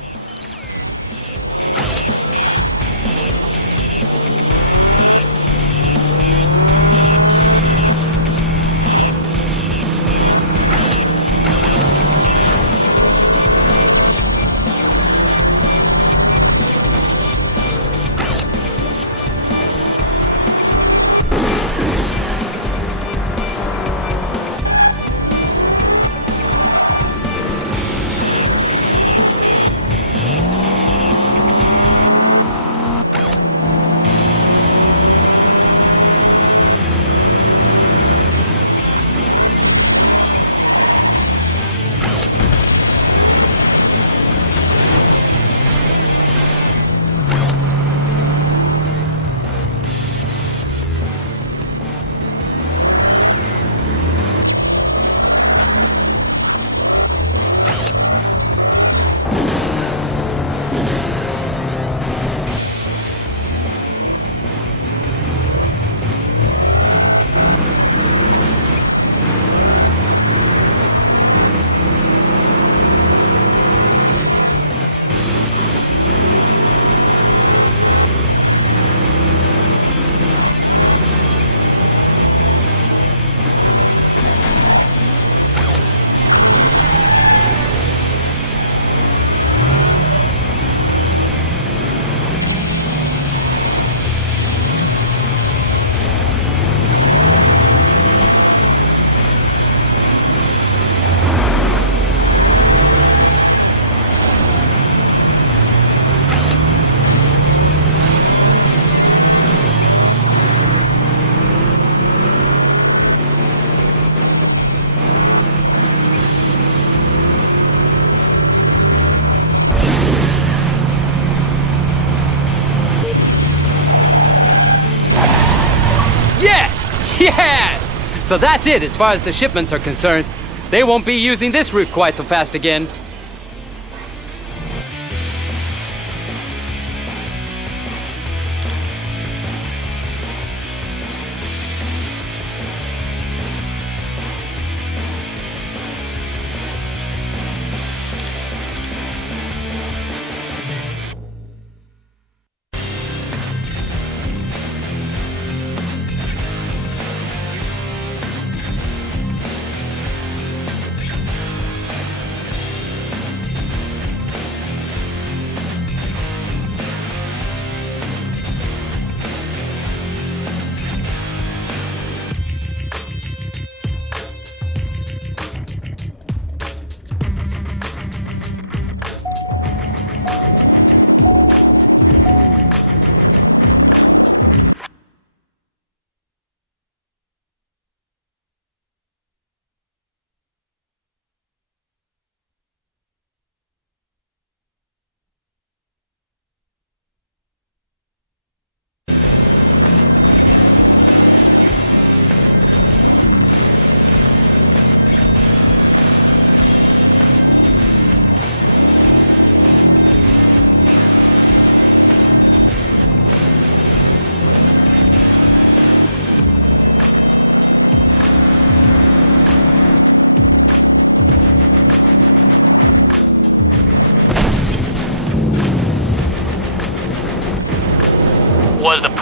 Yes! So that's it as far as the shipments are concerned. They won't be using this route quite so fast again.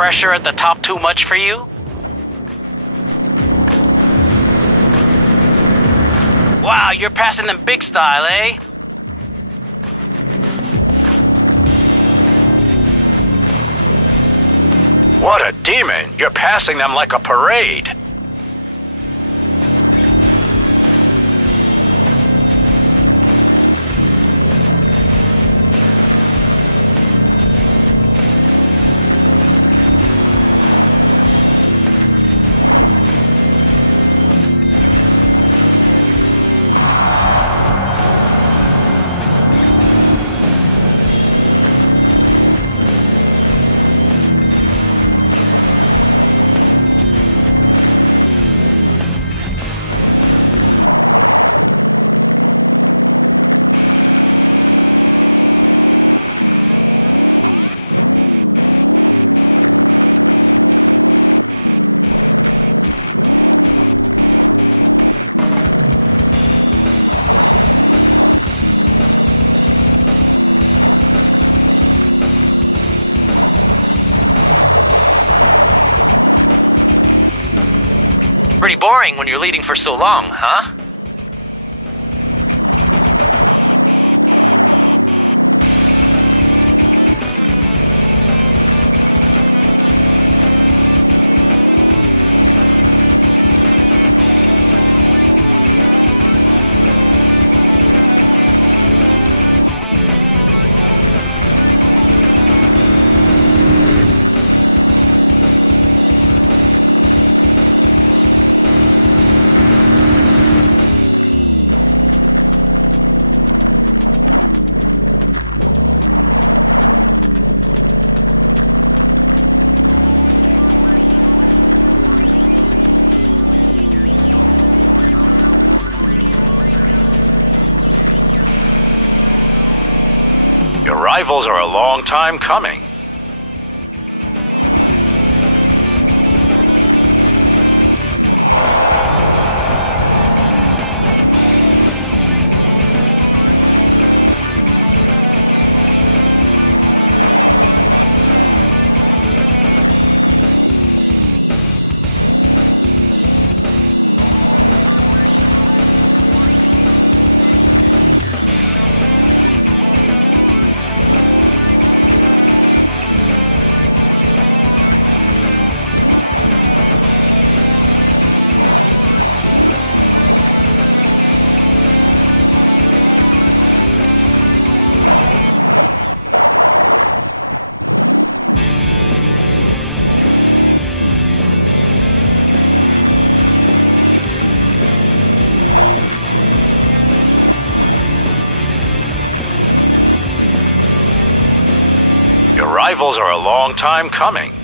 pressure at the top too much for you? Wow, you're passing them big style, eh? What a demon! You're passing them like a parade. When you're leading for so long, huh? Rivals are a long time coming. Rivals are a long time coming.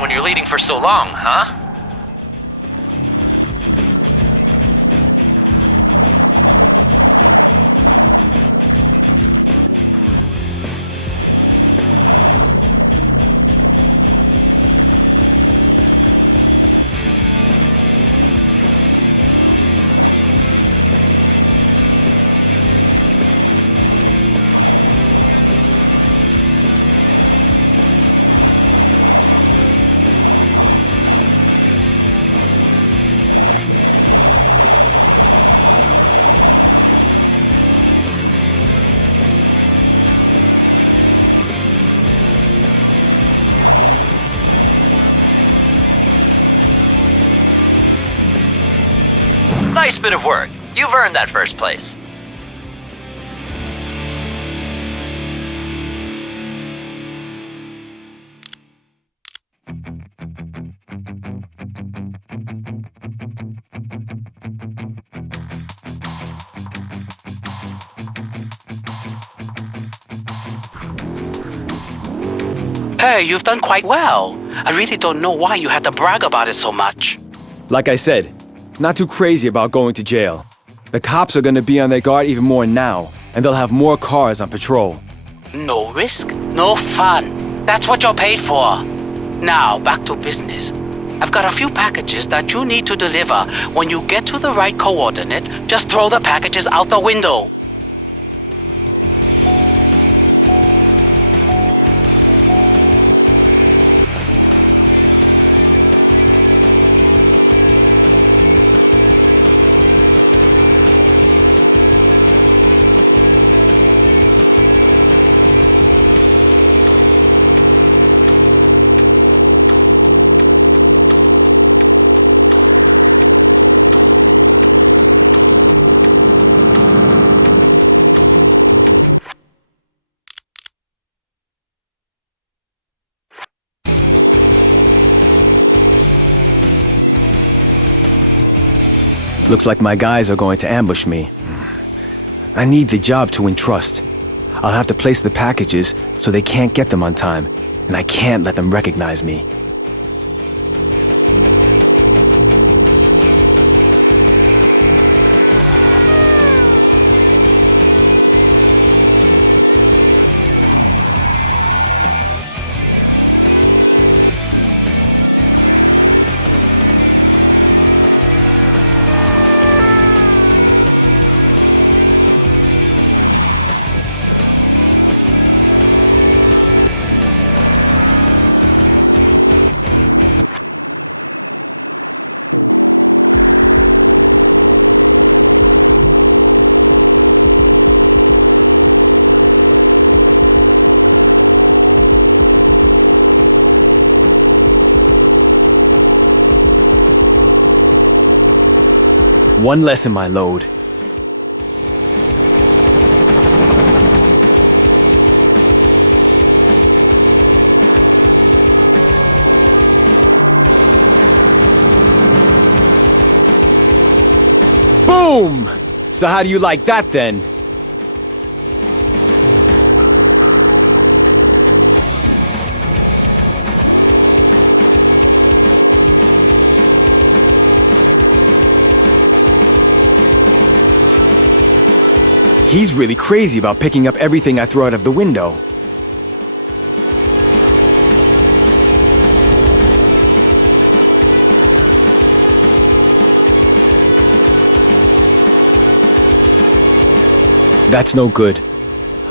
When you're leading for so long, huh? bit of work. You've earned that first place. Hey, you've done quite well. I really don't know why you had to brag about it so much. Like I said, not too crazy about going to jail. The cops are gonna be on their guard even more now, and they'll have more cars on patrol. No risk, no fun. That's what you're paid for. Now, back to business. I've got a few packages that you need to deliver. When you get to the right coordinate, just throw the packages out the window. Looks like my guys are going to ambush me. I need the job to entrust. I'll have to place the packages so they can't get them on time, and I can't let them recognize me. One less in my load. Boom! So how do you like that then? He's really crazy about picking up everything I throw out of the window. That's no good.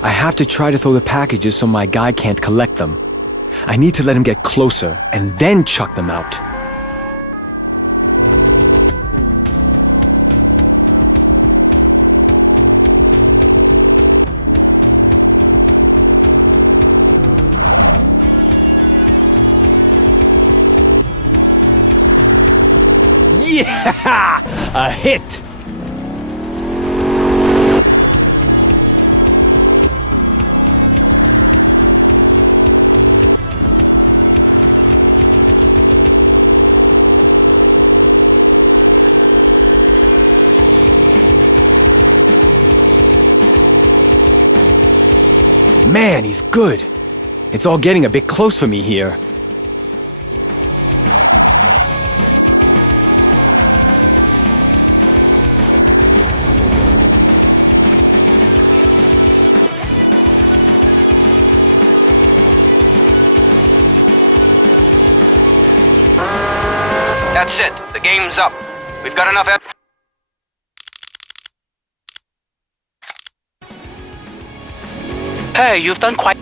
I have to try to throw the packages so my guy can't collect them. I need to let him get closer and then chuck them out. A hit! Man, he's good. It's all getting a bit close for me here. That's it. The game's up. We've got enough Hey, you've done quite...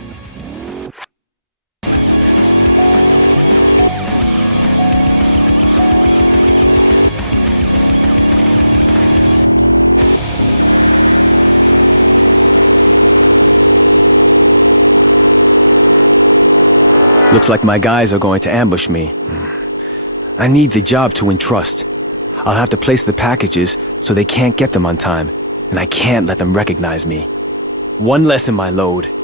Looks like my guys are going to ambush me. I need the job to entrust. I'll have to place the packages so they can't get them on time, and I can't let them recognize me. One less in my load.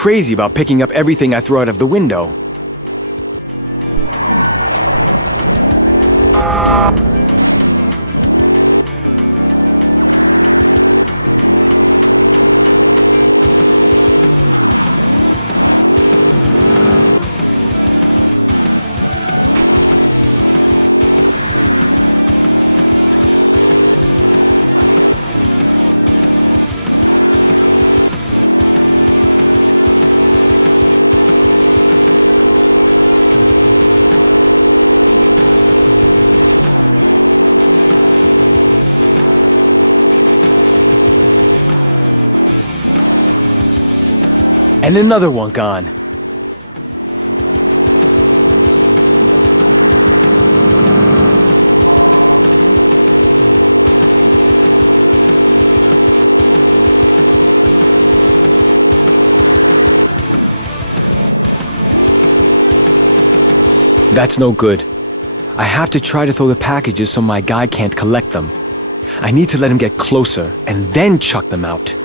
Crazy about picking up everything I throw out of the window. Another one gone. That's no good. I have to try to throw the packages so my guy can't collect them. I need to let him get closer and then chuck them out.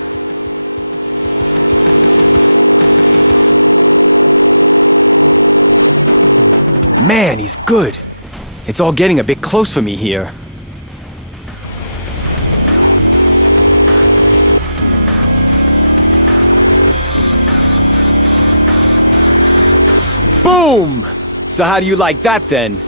Good. It's all getting a bit close for me here. Boom! So how do you like that then?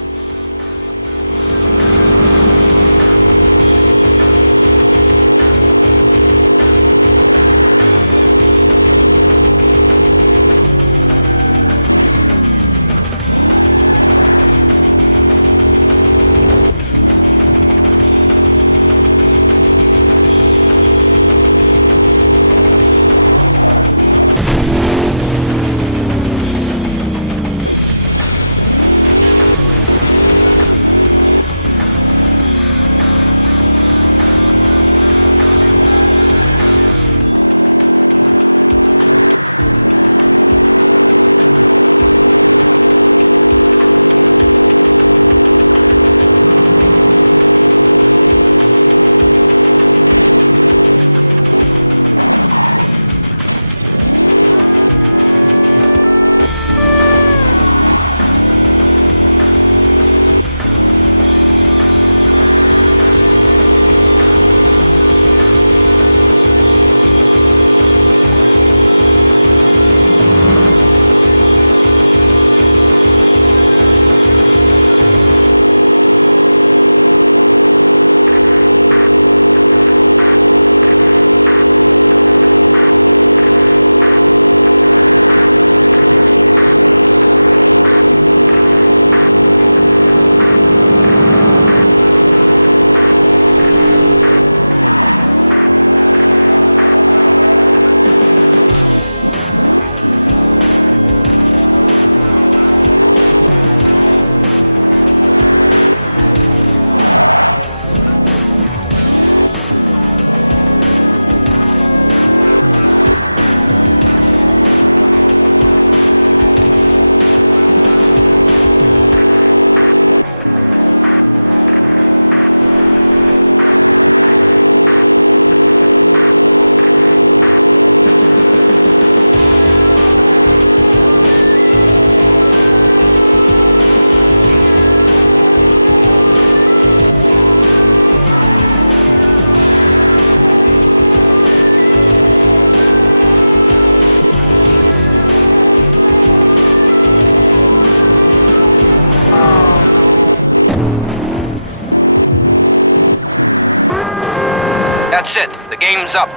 That's it. The game's up.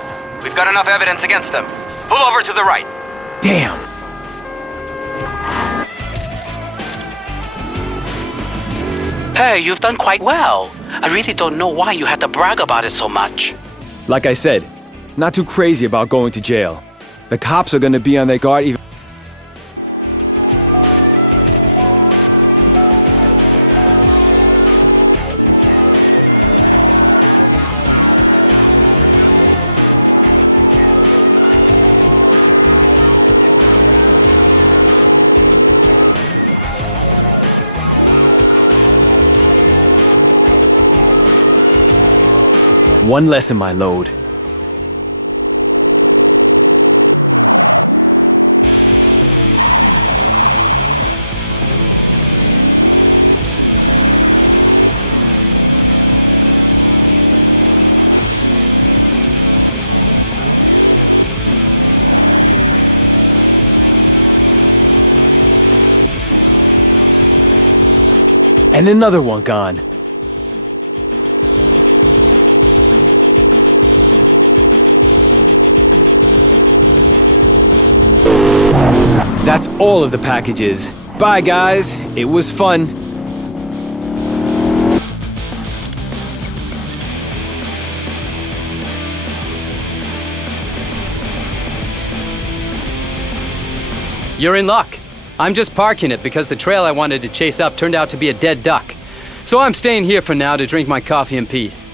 We've got enough evidence against them. Pull over to the right. Damn! Hey, you've done quite well. I really don't know why you had to brag about it so much. Like I said, not too crazy about going to jail. The cops are gonna be on their guard even... One less in my load. And another one gone. That's all of the packages. Bye, guys. It was fun. You're in luck. I'm just parking it because the trail I wanted to chase up turned out to be a dead duck. So I'm staying here for now to drink my coffee in peace.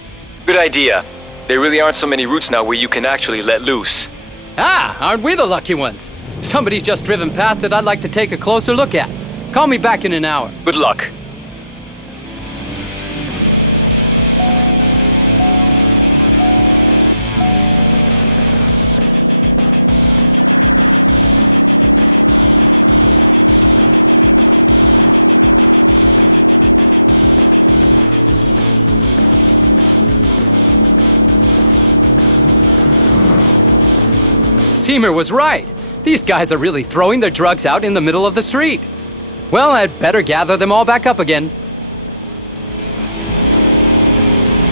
Good idea. There really aren't so many routes now where you can actually let loose. Ah, aren't we the lucky ones? Somebody's just driven past that I'd like to take a closer look at. Call me back in an hour. Good luck. Seymour was right. These guys are really throwing their drugs out in the middle of the street. Well, I'd better gather them all back up again.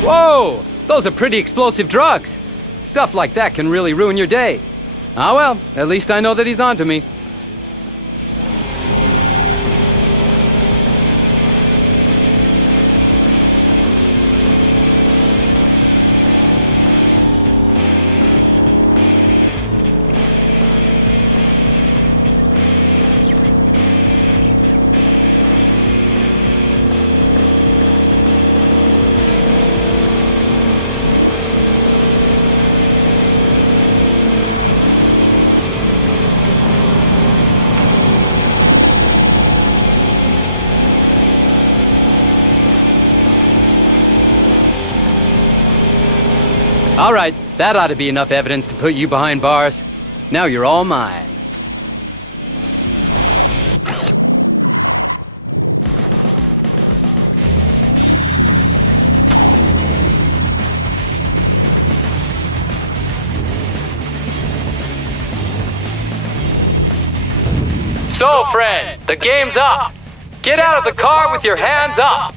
Whoa! Those are pretty explosive drugs. Stuff like that can really ruin your day. Ah well, at least I know that he's onto me. All right, that ought to be enough evidence to put you behind bars. Now you're all mine. So, friend, the game's up. Get out of the car with your hands up.